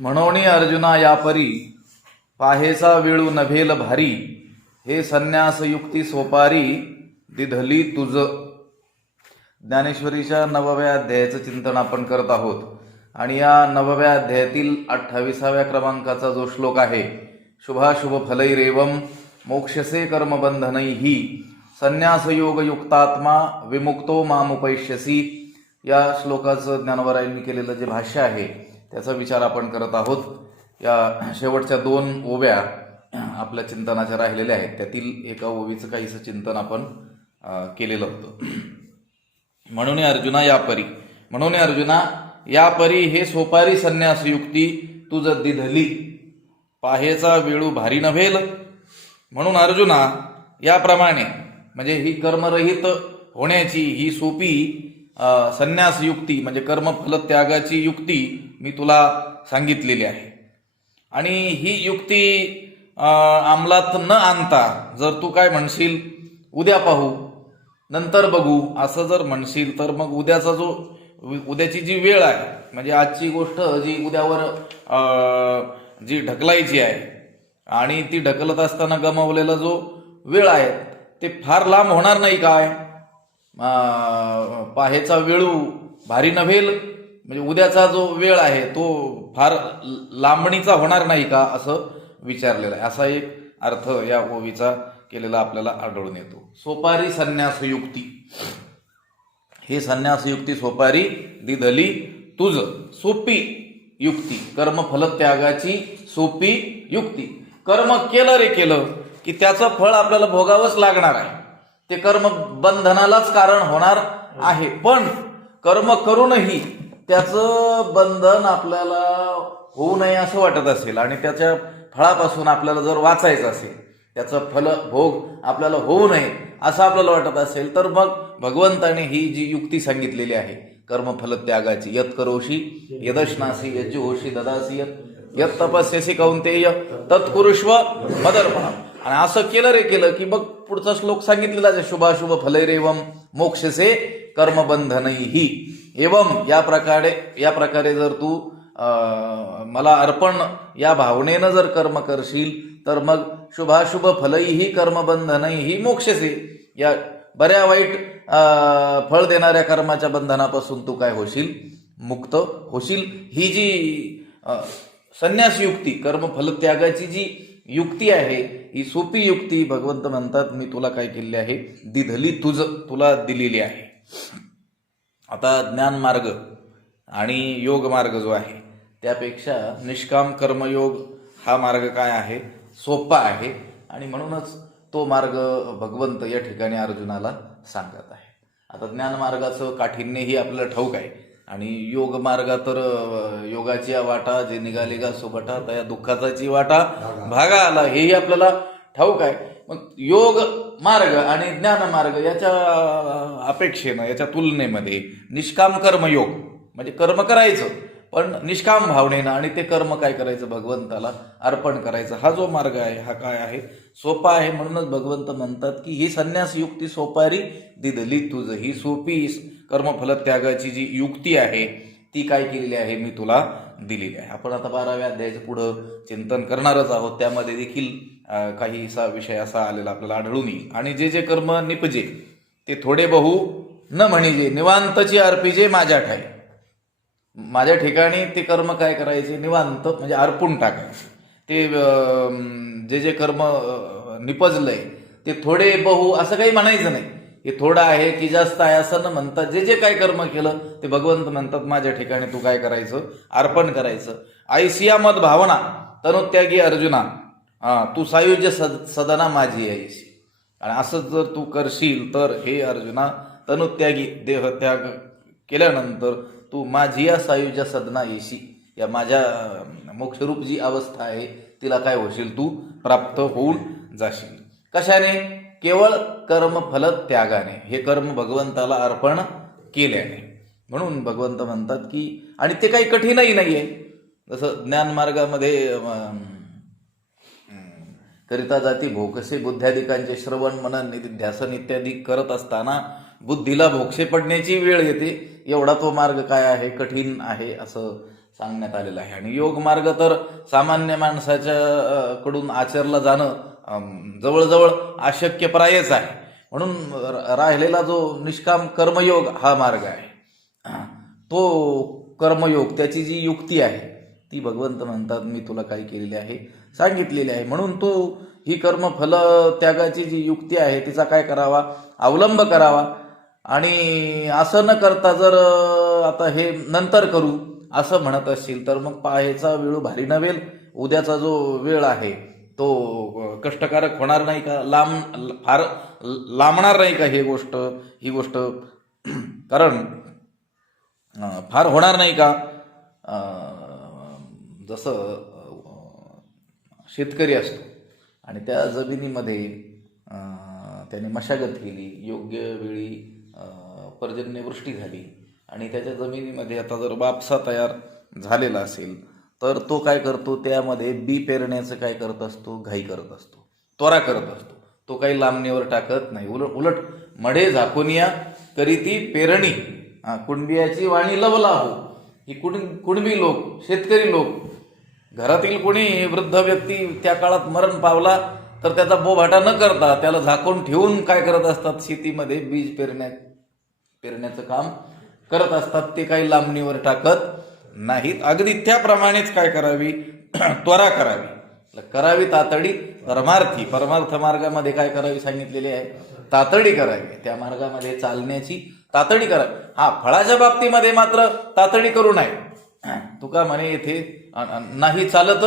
म्हणोनी अर्जुना या परी पाहेचा वेळू नभेल भारी हे संन्यास युक्ती सोपारी दिधली तुझ. ज्ञानेश्वरीच्या 9व्या अध्यायाचं चिंतन आपण करत आहोत आणि या 9व्या अध्यायातील 28व्या क्रमांकाचा जो श्लोक आहे, शुभाशुभ फलैरेवम मोक्षसे कर्मबंधनैहि संन्यास योग युक्तात्मा विमुक्तो मामुपैष्यसी, या श्लोकाचं ज्ञानवरायांनी केलेलं जे भाष्य आहे त्याचा विचार आपण करत आहोत. या शेवटच्या 2 ओव्या आपल्या चिंतनाच्या राहिलेल्या आहेत, त्यातील एका ओवीचं काहीसं चिंतन आपण केलेलं होतं. म्हणून अर्जुना या परी, म्हणून अर्जुना या परी हे सोपारी संन्यास युक्ती तुझ दिधली पाहेचा वेळू भारी नव्हेल. म्हणून अर्जुना याप्रमाणे म्हणजे ही कर्मरहित होण्याची ही सोपी संन्यास युक्ती म्हणजे कर्मफल त्यागाची युक्ती मी तुला सांगितलेली आहे. आणि ही युक्ती अंमलात न आणता जर तू काय म्हणशील उद्या पाहू नंतर बघू असं जर म्हणशील तर मग उद्याची जी वेळ आहे म्हणजे आजची गोष्ट जी उद्यावर जी ढकलायची आहे आणि ती ढकलत असताना गमावलेला जो वेळ आहे ते फार लांब होणार नाही काय? पाहेचा वेळू भारी नव्हेल म्हणजे उद्याचा जो वेळ आहे तो फार लांबणीचा होणार नाही का असं विचारलेलं आहे. असा एक अर्थ या ओवीचा केलेला आपल्याला आढळून येतो. सोपारी संन्यास युक्ती, हे संन्यास युक्ती सोपारी दिधली तुझ. सोपी युक्ती, कर्मफल त्यागाची सोपी युक्ती. कर्म केलं रे केलं की त्याचं फळ आपल्याला भोगावंच लागणार आहे, ते कर्म बंधनालाच कारण होणार आहे. पण कर्म करूनही त्याचं बंधन आपल्याला होऊ नये असं वाटत असेल आणि त्याच्या फळापासून आपल्याला जर वाचायचं असेल, त्याचं फल भोग आपल्याला होऊ नये असं आपल्याला वाटत असेल तर मग भगवंताने ही जी युक्ती सांगितलेली आहे कर्मफल त्यागाची, यत करोशी यदश्नासी यज्जुहोशी ददासी यत तपस्यसी कौंतेय तत्कुरुष्व मदर्पणम. आणि असं केलं रे केलं की मग पुढचा श्लोक सांगितलेला आहे, शुभाशुभ फलैरेवम मोक्षसे कर्मबंधनैहि. एवं या प्रकारे जर तू मला अर्पण या भावनेनं जर कर्म करशील तर मग शुभाशुभ फलैहि कर्मबंधनैहि मोक्षसे, या बऱ्या वाईट फळ देणाऱ्या कर्माच्या बंधनापासून तू काय होशील? मुक्त होशील. ही जी संन्यास युक्ती कर्मफल त्यागाची जी युक्ती आहे ही सोपी युक्ती भगवंत म्हणतात मी तुला काय केलेली आहे? दिधली तुझ, तुला दिलेली आहे. आता ज्ञान मार्ग आणि योग मार्ग जो आहे त्यापेक्षा निष्काम कर्मयोग हा मार्ग काय आहे? सोपा आहे. आणि म्हणूनच तो मार्ग भगवंत या ठिकाणी अर्जुनाला सांगत आहे. आता ज्ञान मार्गाचं काठिण्यही आपल्याला ठाऊक आहे आणि योग मार्गा तर योगाची वाटा जे निघाली गा सोबटा त्या दुःखाचाची वाटा भागा आला हेही आपल्याला ठाऊक आहे. मग योग मार्ग आणि ज्ञान मार्ग याच्या अपेक्षेनं याच्या तुलनेमध्ये निष्काम कर्मयोग म्हणजे कर्म करायचं पण निष्काम भावनेनं आणि ते कर्म काय करायचं? भगवंताला अर्पण करायचं. हा जो मार्ग आहे हा काय आहे? सोपा आहे. म्हणूनच भगवंत म्हणतात की ही संन्यास युक्ती सोपारी दिधली तुझ. ही सोपी कर्मफल त्यागाची जी युक्ती आहे ती काय केलेली आहे? मी तुला दिलेली आहे. आपण आता 12व्या अध्यायाचं पुढं चिंतन करणारच आहोत. त्यामध्ये देखील काहीसा विषय असा आलेला आपल्याला आढळून येईल. आणि जे जे कर्म निपजे ते थोडे बहु न म्हणिजे निवांतची अर्पिजे माझ्या ठाई. माझ्या ठिकाणी ते कर्म काय करायचे? निवांत म्हणजे अर्पून टाकायचे. ते जे कर्म निपजलंय ते थोडे बहु असं काही म्हणायचं नाही. हे थोडं आहे की जास्त आहे असं न म्हणतात जे काय कर्म केलं ते भगवंत म्हणतात माझ्या ठिकाणी तू काय करायचं? अर्पण करायचं. ऐसिया मद भावना तनुत्यागी अर्जुना तू सायुज्य सदना माझी ऐसी. आणि असं जर तू करशील तर हे अर्जुना तनुत्यागी देहत्याग केल्यानंतर तू माझी या सायुज्य सदना येशी, या माझ्या मोक्षरूप जी अवस्था आहे तिला काय होशील? तू प्राप्त होऊन जाशील. कशाने? केवळ कर्मफल त्यागाने, हे कर्म भगवंताला अर्पण केल्याने. म्हणून भगवंत म्हणतात की आणि ते काही कठीणही नाही आहे. जसं ज्ञान मार्गामध्ये करिता जाती भोगसे बुद्ध्यादिकांचे श्रवण मनन ध्यासन इत्यादी करत असताना बुद्धीला भोगसे पडण्याची वेळ येते. एवढा तो मार्ग काय आहे? कठीण आहे असं सांगण्यात आलेलं आहे. आणि योग मार्ग तर सामान्य माणसाच्या कडून आचरला जाणं जवळजवळ अशक्यप्रायच आहे. म्हणून राहिलेला जो निष्काम कर्मयोग हा मार्ग आहे, तो कर्मयोग, त्याची जी युक्ती आहे ती भगवंत म्हणतात मी तुला काय केलेली आहे, सांगितलेली आहे. म्हणून तू ही कर्मफल त्यागाची जी युक्ती आहे तिचा काय करावा, अवलंब करावा. आणि असं न करता जर आता हे नंतर करू असं म्हणत असशील तर मग पाहायचा वेळ भारी नवेल. उद्याचा जो वेळ आहे तो कष्टकारक होणार नाही का, फार लांबणार नाही का ही गोष्ट कारण फार होणार नाही का. जसं शेतकरी असतो आणि त्या जमिनीमध्ये त्याने मशागत केली, योग्य वेळी पर्जन्यवृष्टी झाली आणि त्याच्या जमिनीमध्ये आता जर बापसा तयार झालेला असेल तर तो काय करतो, त्यामध्ये बी पेरण्याचं काय करत असतो, घाई करत असतो, त्वरा करत असतो. तो काही लांबणीवर टाकत नाही. उलट मढे झाकोनिया करीती पेरणी, कुणबियाची वाणी लवला हो. ही कुणबी लोक, शेतकरी लोक, घरातील कोणी वृद्ध व्यक्ती त्या काळात मरण पावला तर त्याचा बोभाटा न करता त्याला झाकून ठेवून काय करत असतात, शेतीमध्ये बीज पेरण्याचं काम करत असतात. ते काही लांबणीवर टाकत नाहीत. अगदी त्याप्रमाणेच काय करावी, त्वरा करावी तातडी परमार्थ मार्गामध्ये काय करावी सांगितलेले आहे, तातडी करावी. त्या मार्गामध्ये चालण्याची तातडी करावी. फळाच्या बाबतीमध्ये मात्र तातडी करू नये. तुका म्हणे येथे नाही चालत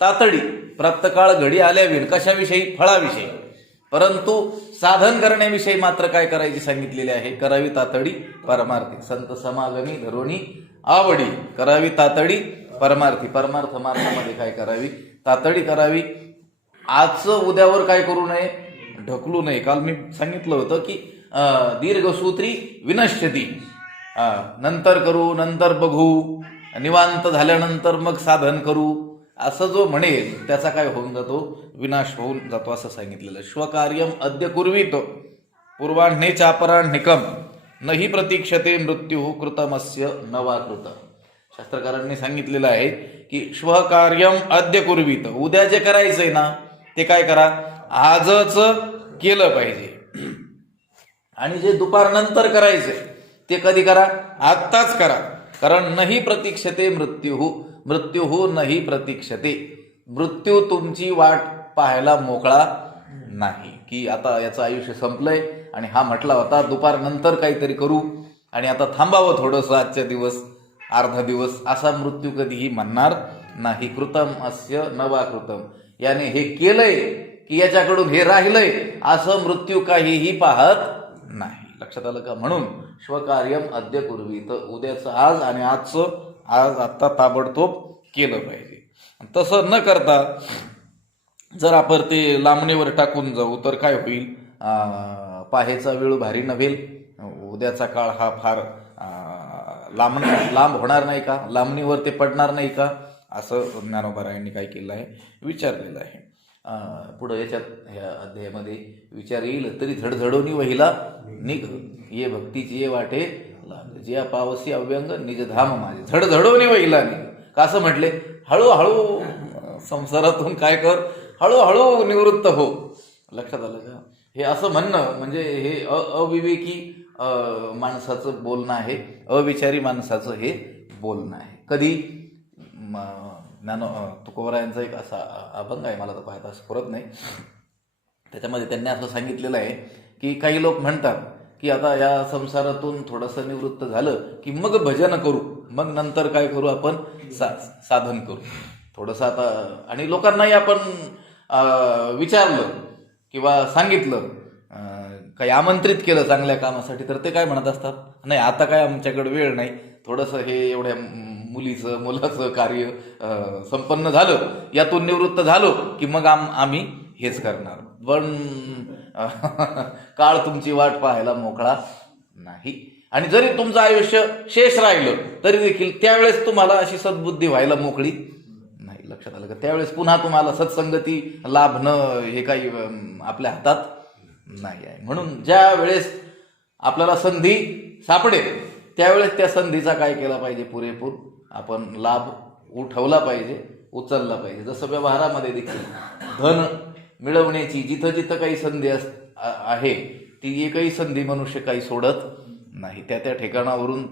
तातडी, प्राप्तकाळ घडी आल्याविण. कशाविषयी, फळाविषयी. परंतु साधन करण्याविषयी मात्र काय करायची सांगितलेले आहे, करावी तातडी परमार्थी. संत समागमी धरोणी आवडी, करावी तातडी परमार्थ मार्गामध्ये काय करावी, तातडी करावी. आजचं उद्यावर काय करू नये, ढकलू नये. काल मी सांगितलं होतं की दीर्घसूत्री विनश्यती, नंतर करू, नंतर बघू, निवांत झाल्यानंतर मग साधन करू, असं जो म्हणेल त्याचा काय होऊन जातो, विनाश होऊन जातो असं सांगितलेलं. श्वकार्यम अद्य कुर्वीत पूर्वाह्ने चापराह्निकम नही प्रतीक्षते मृत्यू कृतमस्य नवा कृत. शास्त्रकारांनी सांगितलेलं आहे की श्वकार्यम अद्य कुर्वीत, उद्या जे करायचंय ना ते काय करा, आजच केलं पाहिजे. आणि जे दुपारनंतर करायचंय ते कधी करा, आत्ताच करा. कारण नही प्रतीक्षते मृत्यू नही प्रतीक्षते. मृत्यू तुमची वाट पाहायला मोकळा नाही की आता याचं आयुष्य संपलंय आणि हा म्हटला होता दुपारनंतर काहीतरी करू आणि आता थांबावं थोडंसं, आजच्या दिवस, अर्धा दिवस, असा मृत्यू कधीही म्हणणार नाही. कृतम अस्य नवा कृतम, याने हे केलंय की याच्याकडून हे राहिलंय असं मृत्यू काहीही पाहत नाही. लक्षात आलं का. म्हणून श्वकार्यम अद्य कुर्वीत, उद्याचं आज आणि आजचं आज आत्ता ताबडतोब केलं पाहिजे. तसं न करता जर आपण ते लांबणीवर टाकून जाऊ तर काय होईल, पाहायचा वेळ भारी नव्हेल. उद्याचा काळ हा फार लांब होणार नाही का, लांबणीवर ते पडणार नाही का, असं ज्ञानोबारायांनी काय केलं आहे, विचारलेलं आहे. पुढं याच्यात ह्या अध्यायामध्ये विचार येईल. तरी झडझडोनी वहिला निघ ये भक्तीची ये वाटे जे पावसी अव्यंग निज धाम माझे. झडझडोनी वहिला निघ का असं म्हटले, हळूहळू संसारातून काय कर, हळूहळू निवृत्त हो. लक्षात आलं का. हे असं म्हणणं म्हणजे हे अविवेकी माणसाचं बोलणं आहे, अविचारी माणसाचं हे बोलणं आहे. कधी तुकोबरायांचा एक असा अभंग आहे, मला तर पाहता स्फुरत नाही, त्याच्यामध्ये त्यांनी असं सांगितलेलं आहे की काही लोक म्हणतात की आता या संसारातून थोडंसं निवृत्त झालं की मग भजन करू, मग नंतर काय करू, आपण साधन करू थोडंसं आता. आणि लोकांनाही आपण विचारलं किंवा सांगितलं, काही आमंत्रित केलं चांगल्या कामासाठी, तर ते काय म्हणत असतात, नाही आता काय आमच्याकडे वेळ नाही, थोडंसं हे एवढ्या मुलाचं कार्य संपन्न झालं, यातून निवृत्त झालो की मग आम्ही हेच करणार. पण काळ तुमची वाट पाहायला मोकळा नाही. आणि जरी तुमचं आयुष्य शेष राहिलं तरी देखील त्यावेळेस तुम्हाला अशी सद्बुद्धी व्हायला मोकळी नाही. लक्षात आलं का. त्यावेळेस पुन्हा तुम्हाला सत्संगती लाभणं हे काही आपल्या हातात नाही आहे. म्हणून ज्या वेळेस आपल्याला संधी सापडेल त्यावेळेस त्या संधीचा काय केला पाहिजे, पुरेपूर आपण लाभ उठवला पाहिजे, उचलला पाहिजे. जसं व्यवहारामध्ये देखील धन मिळवण्याची जिथं जिथं काही संधी आहे ती एकही संधी मनुष्य काही सोडत नाही. त्या त्या ठिकाणावरून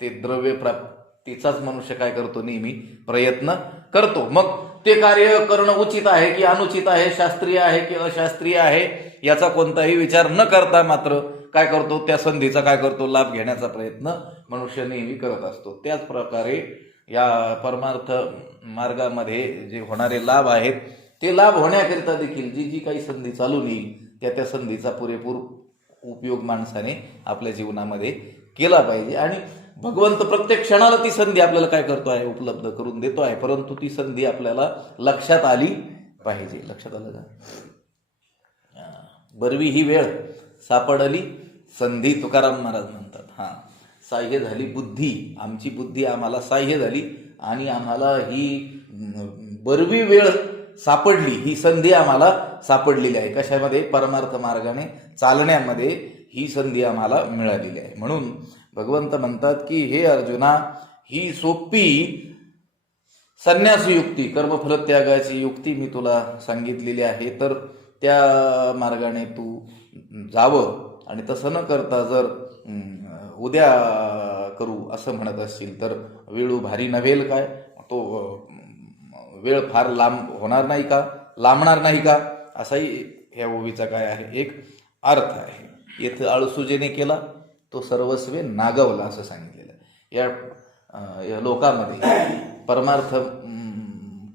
ते द्रव्य प्राप्तीचाच मनुष्य काय करतो, नेहमी प्रयत्न करतो. मग ते कार्य करणं उचित आहे की अनुचित आहे, शास्त्रीय आहे की अशास्त्रीय आहे, याचा कोणताही विचार न करता मात्र काय करतो, त्या संधीचा काय करतो, लाभ घेण्याचा प्रयत्न मनुष्य नेहमी करत असतो. त्याच प्रकारे या परमार्थ मार्गामध्ये जे होणारे लाभ आहेत ते लाभ होण्याकरिता देखील जी जी काही संधी चालून येईल त्या संधीचा पुरेपूर उपयोग माणसाने आपल्या जीवनामध्ये केला पाहिजे. आणि भगवंत प्रत्येक क्षणाला ती संधी आपल्याला काय करतो आहे, उपलब्ध करून देतो आहे. परंतु ती संधी आपल्याला लक्षात आली पाहिजे. लक्षात आलं का? बरवी ही वेळ सापडली संधी, तुकाराम महाराज म्हणतात. साह्य झाली बुद्धी, आमची बुद्धी आम्हाला साह्य झाली आणि आम्हाला ही बरवी वेळ सापडली, ही संधी आम्हाला सापडलेली आहे. कशामध्ये? परमार्थ मार्गाने चालण्यामध्ये ही संधी आम्हाला मिळालेली आहे. म्हणून भगवंत म्हणतात की हे अर्जुना, ही सोपी संन्यास युक्ती, कर्मफलत्यागाची युक्ती मी तुला सांगितलेली आहे, तर त्या मार्गाने तू जावं. आणि तसं न करता जर उद्या करू असं म्हणत असतील तर वेळू भारी नव्हेल काय, तो वेळ फार लांब होणार नाही का, लांबणार नाही का, असाही ह्या ओवीचा काय आहे, एक अर्थ आहे. येथे आळसुजेने केला तो सर्वस्वे नागवला असं सांगितलेलं आहे. या लोकांमध्ये परमार्थ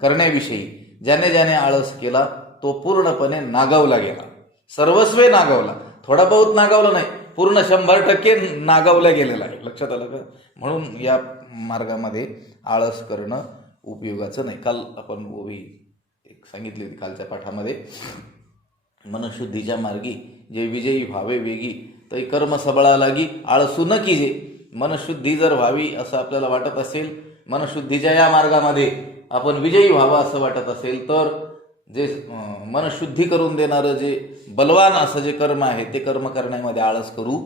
करण्याविषयी ज्याने ज्याने आळस केला तो पूर्णपणे नागावला गेला, सर्वस्वे नागावला. थोडा बहुत नागावला नाही, पूर्ण 100% नागावला गेलेला आहे. लक्षात आलं का? म्हणून या मार्गामध्ये आळस करणं उपयोगाचं नाही. काल आपण ओवी एक सांगितली होती कालच्या पाठामध्ये, मनशुद्धीच्या मार्गी जे विजयी व्हावे वेगी तर कर्म सबळा लागी आळसू न कीजे. मनशुद्धी जर व्हावी असं आपल्याला वाटत असेल, मनशुद्धीच्या या मार्गामध्ये आपण विजयी व्हावं असं वाटत असेल, तर जे मनशुद्धी करून देणारं जे बलवान असं जे कर्म आहे ते कर्म करण्यामध्ये आळस करू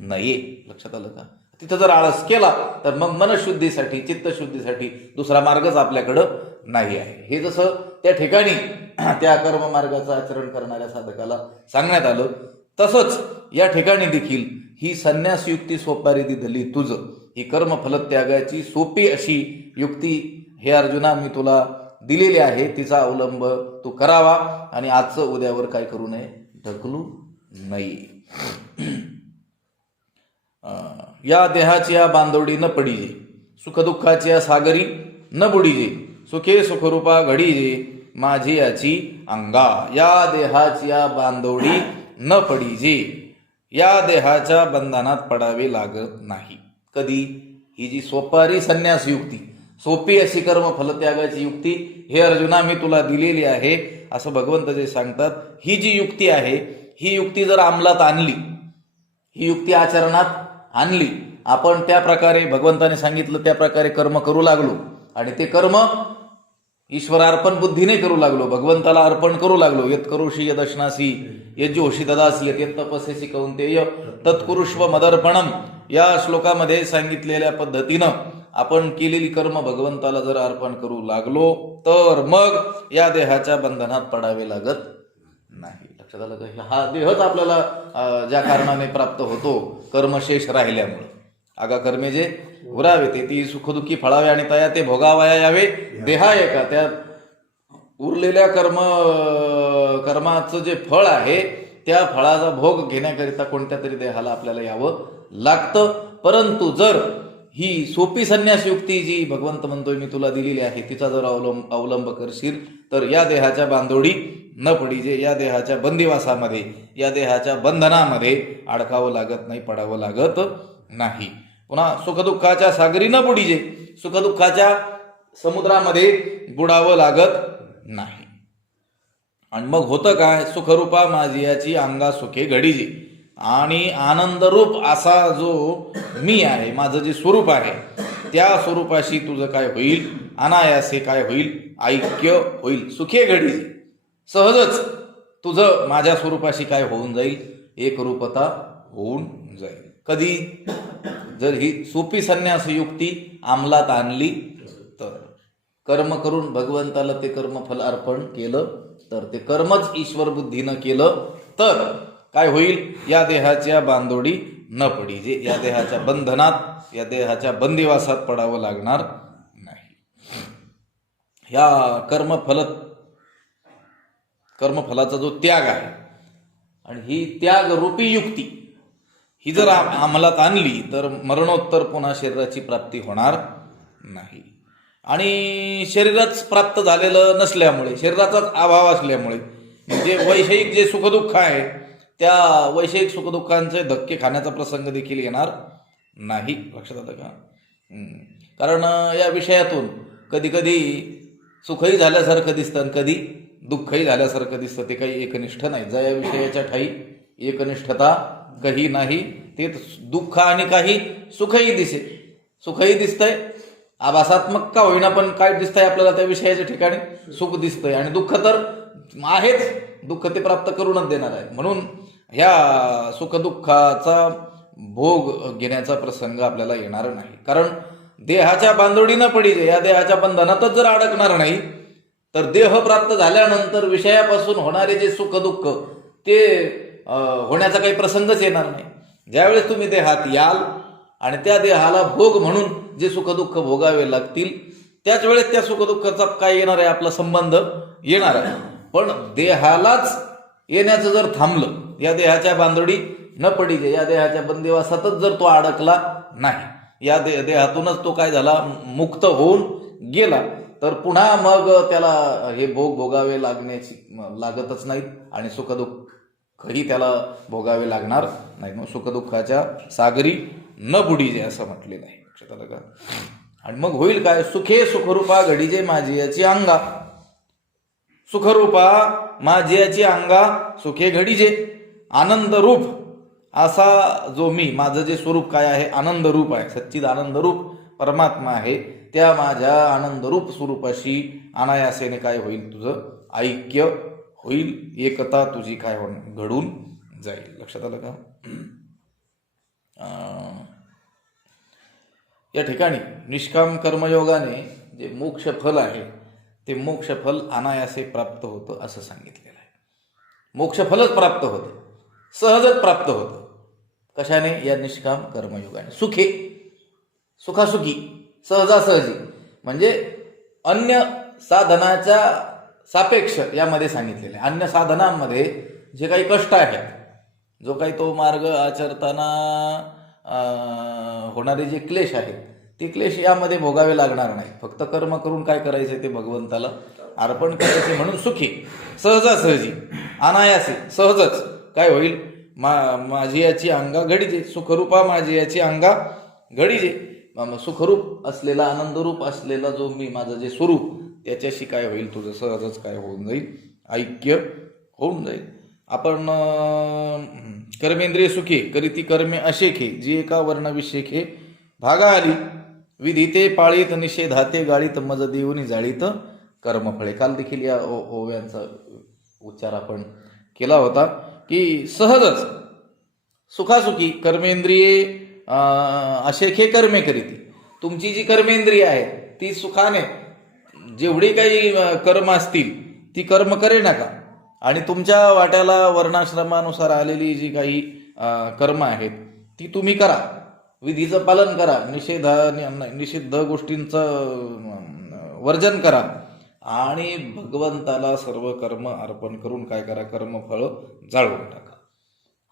नये. लक्षात आलं का? तिथं जर आळस केला तर मग मनशुद्धीसाठी, चित्तशुद्धीसाठी दुसरा मार्गच आपल्याकडं नाही आहे. हे जसं त्या ठिकाणी त्या कर्ममार्गाचं आचरण करणाऱ्या साधकाला सांगण्यात आलं, तसंच या ठिकाणी देखील ही संन्यास युक्ती सोपारी दिली तुझं, ही कर्मफलत्यागाची सोपी अशी युक्ती हे अर्जुना मी तुला दिलेली आहे, तिचा अवलंब तू करावा आणि आजचं उद्यावर काय करू नये, ढकलू नये. या देहाची या बांधवडी न पडीजे, सुखदुःखाची या सागरी न बुडीजे, सुखे सुखरूपा घडीजे माझी याची अंगा. या देहाची या बांधवडी न पडीजे, या देहाच्या बंधनात पडावे लागत नाही. कधी? ही जी सोपारी संन्यास युक्ती, सोपी अशी कर्म फलत्यागाची युक्ती हे अर्जुना मी तुला दिलेली आहे असं भगवंत जे सांगतात. ही जी युक्ती आहे ही युक्ती जर अंमलात आणली, ही युक्ती आचरणात आणली, आपण त्या प्रकारे भगवंताने सांगितलं त्या प्रकारे कर्म करू लागलो आणि ते कर्म ईश्वरार्पण बुद्धीने करू लागलो, भगवंताला अर्पण करू लागलो. यत करोषी यदशनासी यज्जोषी ददासी यत तपस्यसी कौंतेय तत्कुरुष्व मदर्पणम. या श्लोकामध्ये सांगितलेल्या पद्धतीनं आपण केलेली कर्म भगवंताला जर अर्पण करू लागलो तर मग या देहाच्या बंधनात पडावे लागत नाही. लक्षात आलं का? हा देहच आपल्याला ज्या कारणाने प्राप्त होतो कर्मशेष राहिल्यामुळे. आगा कर्मे जे उरावे ते ती सुखदुःखी फळावे आणि तया ते भोगावया यावे देहा एका. त्या उरलेल्या कर्माचं जे फळ आहे त्या फळाचा भोग घेण्याकरिता कोणत्या तरी देहाला आपल्याला यावं लागतं. परंतु जर ही सोपी संन्यास युक्ती जी भगवंत म्हणतोय मी तुला दिलेली आहे तिचा जर अवलंब करशील तर या देहाच्या बांधोडी न पडीजे, या देहाच्या बंदिवासामध्ये, या देहाच्या बंधनामध्ये अडकावं लागत नाही, पडावं लागत नाही. पुन्हा सुखदुःखाच्या सागरी न बुडीजे, सुखदुःखाच्या समुद्रामध्ये बुडावं लागत नाही. आणि मग होतं काय? सुखरूपा माझी याची अंगा सुखे घडीजे. आणि आनंदरूप असा जो मी आहे, माझं जे स्वरूप आहे त्या स्वरूपाशी तुझं काय होईल, अनायासे काय होईल, ऐक्य होईल. सुखे घडीजे, सहजच तुझं माझ्या स्वरूपाशी काय होऊन जाईल, एकरूपता होऊन जाईल. कधी? जर ही सोपी संन्यास युक्ती अंमलात आणली तर कर्म करून भगवंताला ते कर्मफल अर्पण केलं तर, ते कर्मच ईश्वर बुद्धीनं केलं तर काय होईल? या देहाच्या बांधोडी न पडीजे, या देहाच्या बंधनात, या देहाच्या बंदिवासात पडावं लागणार नाही. ह्या कर्मफलाचा जो त्याग आहे आणि ही त्याग रूपी युक्ती ही जर अंमलात आणली तर मरणोत्तर पुन्हा शरीराची प्राप्ती होणार नाही. आणि शरीरच प्राप्त झालेलं नसल्यामुळे, शरीराचाच अभाव असल्यामुळे जे वैषयिक जे सुखदुःख आहे त्या वैषयिक सुखदुःखांचे धक्के खाण्याचा प्रसंग देखील येणार नाही. लक्षात आलं का? कारण या विषयातून कधी कधी सुखही झाल्यासारखं दिसतं आणि कधी दुःखही झाल्यासारखं दिसतं. ते काही एकनिष्ठ नाही. ज्या या विषयाच्या ठाई एकनिष्ठता काही नाही. ते दुःख आणि काही सुखही सुखही दिसतंय, आभासात्मक का होईना पण काय दिसतंय आपल्याला त्या विषयाच्या ठिकाणी सुख दिसतंय. आणि दुःख तर आहेच, दुःख ते प्राप्त करूनच देणार आहे. म्हणून ह्या सुखदुःखाचा भोग घेण्याचा प्रसंग आपल्याला येणार नाही. कारण देहाच्या बांधोडीनं पडीजे, या देहाच्या बंधनातच जर अडकणार नाही तर देह प्राप्त झाल्यानंतर विषयापासून होणारे जे सुख दुःख ते होण्याचा काही प्रसंगच येणार नाही. ज्यावेळेस तुम्ही देहात याल आणि त्या देहाला भोग म्हणून जे सुखदुःख भोगावे लागतील त्याच वेळेस त्या सुखदुःखाचा काय येणार आहे? आपला संबंध येणार आहे. पण देहालाच येण्याचं जर थांबलं, या देहाच्या बांधोडी न पडीजे, या देहाच्या बंदिवासातच जर तो अडकला नाही, या देहातूनच तो काय झाला? मुक्त होऊन गेला, तर पुन्हा मग त्याला हे भोग भोगावे लागतच नाहीत आणि सुखदुःखही त्याला भोगावे लागणार नाही. मग सुखदुःखाच्या सागरी न बुडीजे असं म्हटलेलं आहे. लक्षात आलं का? आणि मग होईल काय? सुखे सुखरूपा घडीजे माझियाची अंगा, सुखरूपा माझियाची अंगा सुखे घडीजे. आनंद रूप असा जो मी, माझं जे स्वरूप काय आहे? आनंद रूप आहे, सच्चिद आनंद रूप परमात्मा आहे. त्या माझ्या आनंदरूप स्वरूपाशी अनायासेने काय होईल? तुझं ऐक्य होईल, एकता तुझी काय घडून जाईल. लक्षात आलं का? या ठिकाणी निष्काम कर्मयोगाने जे मोक्ष फल आहे ते मोक्ष फल अनायासे प्राप्त होतं असं सांगितलेलं आहे. मोक्ष फलच प्राप्त होतं, सहजच प्राप्त होतं. कशाने? या निष्काम कर्मयोगाने. सुखासुखी, सहजासहजी, म्हणजे अन्य साधनाच्या सापेक्ष यामध्ये सांगितलेले. अन्य साधनांमध्ये जे काही कष्ट आहेत, जो काही तो मार्ग आचरताना होणारे जे क्लेश आहेत ते क्लेश यामध्ये भोगावे लागणार नाही. फक्त कर्म करून काय करायचे? ते भगवंताला अर्पण करायचे. म्हणून सुखी, सहजासहजी, अनायासे, सहजच काय होईल? माझी याची अंगा घडीजे, सुखरूपा माझी याची अंगा घडीजे. सुखरूप असलेला, आनंदरूप असलेला जो मी, माझं जे स्वरूप, त्याच्याशी काय होईल? तुझं सहजच काय होऊन जाईल? ऐक्य होऊन जाईल. आपण कर्मेंद्रिय सुखे करीती कर्मे अशेखे, जी एका वर्णविशेखे भागा आली, विधिते पाळीत निषेधाते गाळीत, मज देऊनी जाळीत कर्मफळे. काल देखील या ओव्यांचा उच्चार आपण केला होता की सहजच सुखासुखी कर्मेंद्रिये अशेखे कर्मे करीती. तुमची जी कर्मेंद्रिय आहे ती सुखाने जेवढी काही कर्म असतील ती कर्म करे नका, आणि तुमच्या वाट्याला वर्णाश्रमानुसार आलेली जी काही कर्म आहेत ती तुम्ही करा, विधीचं पालन करा, निषिद्ध गोष्टींचं वर्जन करा, आणि भगवंताला सर्व कर्म अर्पण करून काय करा? कर्मफळ जाळून टाका.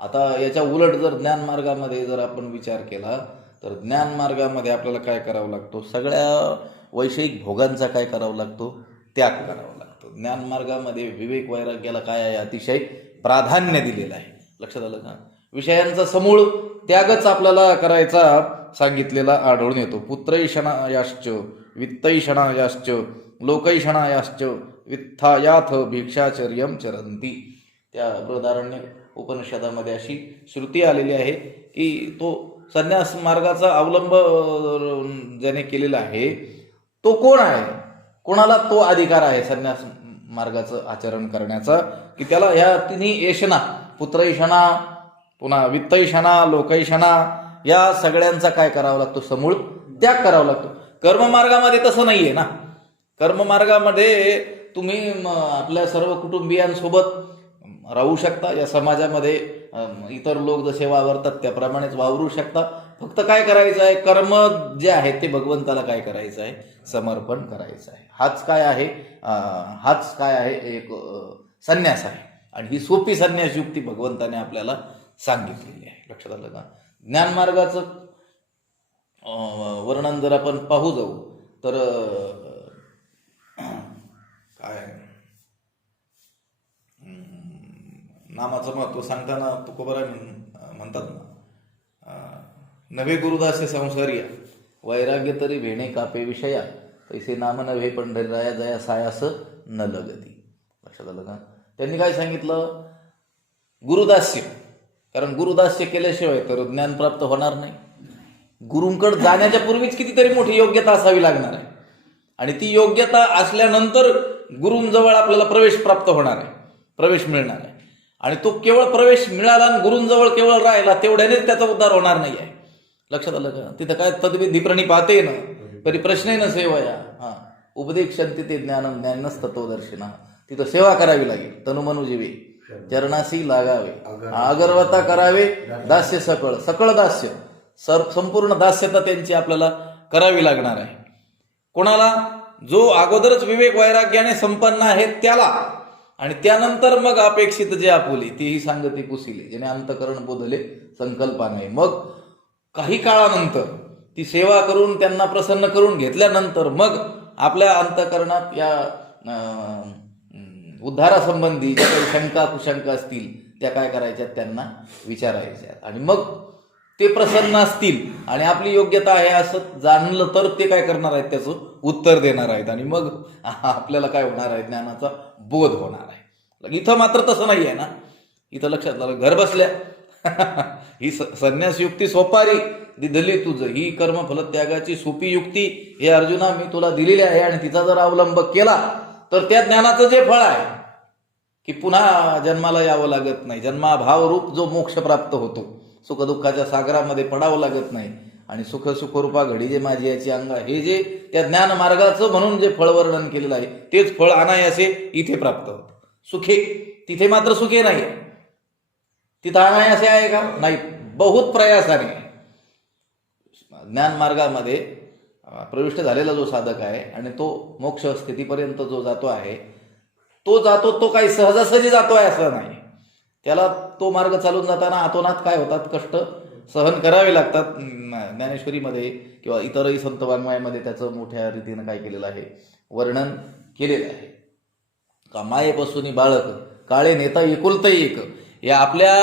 आता याच्या उलट जर ज्ञानमार्गामध्ये जर आपण विचार केला तर ज्ञानमार्गामध्ये आपल्याला काय करावं लागतो? सगळ्या वैषयिक भोगांचा काय करावं लागतो? त्याग करावा लागतो. ज्ञानमार्गामध्ये विवेक वैराग्याला काय आहे? अतिशय प्राधान्य दिलेलं आहे. लक्षात आलं का? विषयांचा समूळ त्यागच आपल्याला करायचा सांगितलेला आढळून येतो. पुत्रैषणायाश्च वित्तैषणायाश्च लोकैषणायाश्च वित्थायाथ भिक्षाचर्यम चरंती. त्या बृहदारण्य उपनिषदामध्ये अशी श्रुती आलेली आहे की तो संन्यास मार्गाचा अवलंब ज्याने केलेला आहे तो कोण आहे? कोणाला तो अधिकार आहे संन्यास मार्गाचं आचरण करण्याचा? की त्याला ह्या तिन्ही येशना, पुत्रैषणा, पुन्हा वित्तैषणा, लोकैषणा, या सगळ्यांचा काय करावा लागतो? समूळ त्याग करावा लागतो. कर्ममार्गामध्ये तसं नाहीये ना. कर्ममार्गामध्ये तुम्ही आपल्या सर्व कुटुंबियांसोबत राहू शकता, या समाजामध्ये इतर लोक जसे वावरतात त्याप्रमाणेच वावरू शकता. फक्त काय करायचं आहे, कर्म जे आहे ते भगवंताला काय करायचं आहे, समर्पण करायचं आहे. हाच काय आहे एक संन्यास आहे. आणि ही सोपी संन्यास युक्ती भगवंताने आपल्याला सांगितलेली आहे. लक्षात आलं का? ज्ञानमार्गाचं वर्णन जर आपण पाहू जाऊ तर काय नामाचं महत्व सांगताना तुकोबराय म्हणतात ना, नव्हे गुरुदास्य संसारिया वैराग्य तरी भेणे कापे विषया पैसे नाम नव्हे पंढरीराया जया सायास न लगती. लक्षात आलं का? त्यांनी काय सांगितलं, गुरुदास्य. कारण गुरुदास्य केल्याशिवाय तर ज्ञान प्राप्त होणार नाही. गुरुंकडे जाण्याच्या पूर्वीच कितीतरी मोठी योग्यता असावी लागणार आहे. आणि ती योग्यता असल्यानंतर गुरूंजवळ आपल्याला प्रवेश प्राप्त होणार आहे, प्रवेश मिळणार आहे. आणि तो केवळ प्रवेश मिळाला आणि गुरूंजवळ केवळ राहिला तेवढ्यानेच त्याचा उद्धार होणार नाही आहे. लक्षात आलं का? तिथं काय तद्विधी प्रणिपाते न परी प्रश्न न सेवया उपदेक्षन्ति ते ज्ञानम ज्ञानच तत्वदर्शिना. तिथं सेवा करावी लागेल. तनुमनु जीवे चरणासी लागावे, अगरवता करावे, दास्य सकळ सकळ दास्य, संपूर्ण दास्यता त्यांची आपल्याला करावी लागणार आहे. कोणाला? जो अगोदरच विवेक वैराग्याने संपन्न आहे त्याला. आणि त्यानंतर मग अपेक्षित जे आपुली तीही सांगती पुसिले, जेणे अंतकरण बोधले संकल्पा नाही. मग काही काळानंतर ती सेवा करून त्यांना प्रसन्न करून घेतल्यानंतर मग आपल्या अंतकरणात या उद्धारासंबंधी ज्या काही शंका कुशंका असतील त्या काय करायच्या, त्यांना विचारायच्या. आणि मग ते प्रसन्न असतील आणि आपली योग्यता आहे असं जाणलं तर ते काय करणार आहेत, त्याचं उत्तर देणार आहेत. आणि मग आपल्याला काय होणार आहे, ज्ञानाचा बोध होणार आहे. इथं मात्र तसं नाही आहे ना. इथं लक्षात आलं, घर बसल्या ही संन्यास युक्ती सोपारी दिली तुझं, ही कर्मफल त्यागाची सोपी युक्ती हे अर्जुना मी तुला दिलेली आहे. आणि तिचा जर अवलंब केला तर त्या ज्ञानाचं जे फळ आहे की पुन्हा जन्माला यावं लागत नाही, जन्माभाव रूप जो मोक्ष प्राप्त होतो, सुखदुःखाच्या सागरामध्ये पडावं लागत नाही. आणि सुखरूपा घडी जे माझी याची अंगा, हे जे त्या ज्ञान मार्गाचं म्हणून जे फळ वर्णन केलेलं आहे तेच फळ अनायासे इथे प्राप्त होतं. सुखे तिथे मात्र सुखे नाही, तिथं अनायासे आहे का? नाही, बहुत प्रयासाने. ज्ञान मार्गामध्ये प्रविष्ट झालेला जो साधक आहे आणि तो मोक्ष स्थितीपर्यंत जो जातो आहे तो काही सहजासहजी जातो आहे असं नाही. त्याला तो मार्ग चालून जाताना आतोनात काय होतात, कष्ट सहन करावे लागतात. ज्ञानेश्वरीमध्ये किंवा इतरही संत वाङ्मयामध्ये त्याचं मोठ्या रीतीनं काय केलेलं आहे, वर्णन केलेलं आहे. का मायेपासून बाळक काळे नेता एकुलता एक. या आपल्या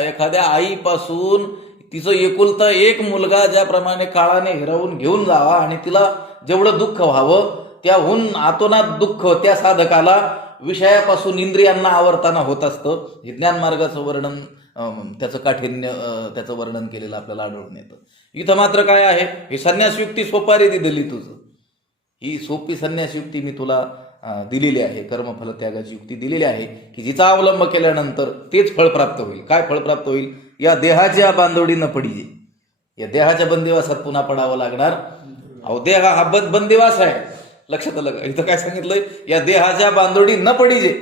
एखाद्या आईपासून तिचं एकुलता एक मुलगा ज्याप्रमाणे काळाने हिरावून घेऊन जावा आणि तिला जेवढं दुःख व्हावं त्याहून आतोनात दुःख त्या साधकाला विषयापासून इंद्रियांना आवरताना होत असतं. हे ज्ञान मार्गाचं वर्णन, त्याचं काठिण्य, त्याचं वर्णन केलेलं आपल्याला आढळून येतं. इथं मात्र काय आहे, ही संन्यास युक्ती सोपारी दिली तुझं, ही सोपी संन्यास युक्ती मी तुला दिलेली आहे, कर्मफल त्यागाची युक्ती दिलेली आहे की जिचा अवलंब केल्यानंतर तेच फळ प्राप्त होईल. काय फळ प्राप्त होईल? या देहाच्या बांधोडी न पडीजे, या देहाच्या बंदिवासात पुन्हा पडावं लागणार. अहो देह हा बंदिवास आहे. लक्षात आलं का? इथं काय सांगितलंय, या देहाच्या बांधोडी न पडीजे.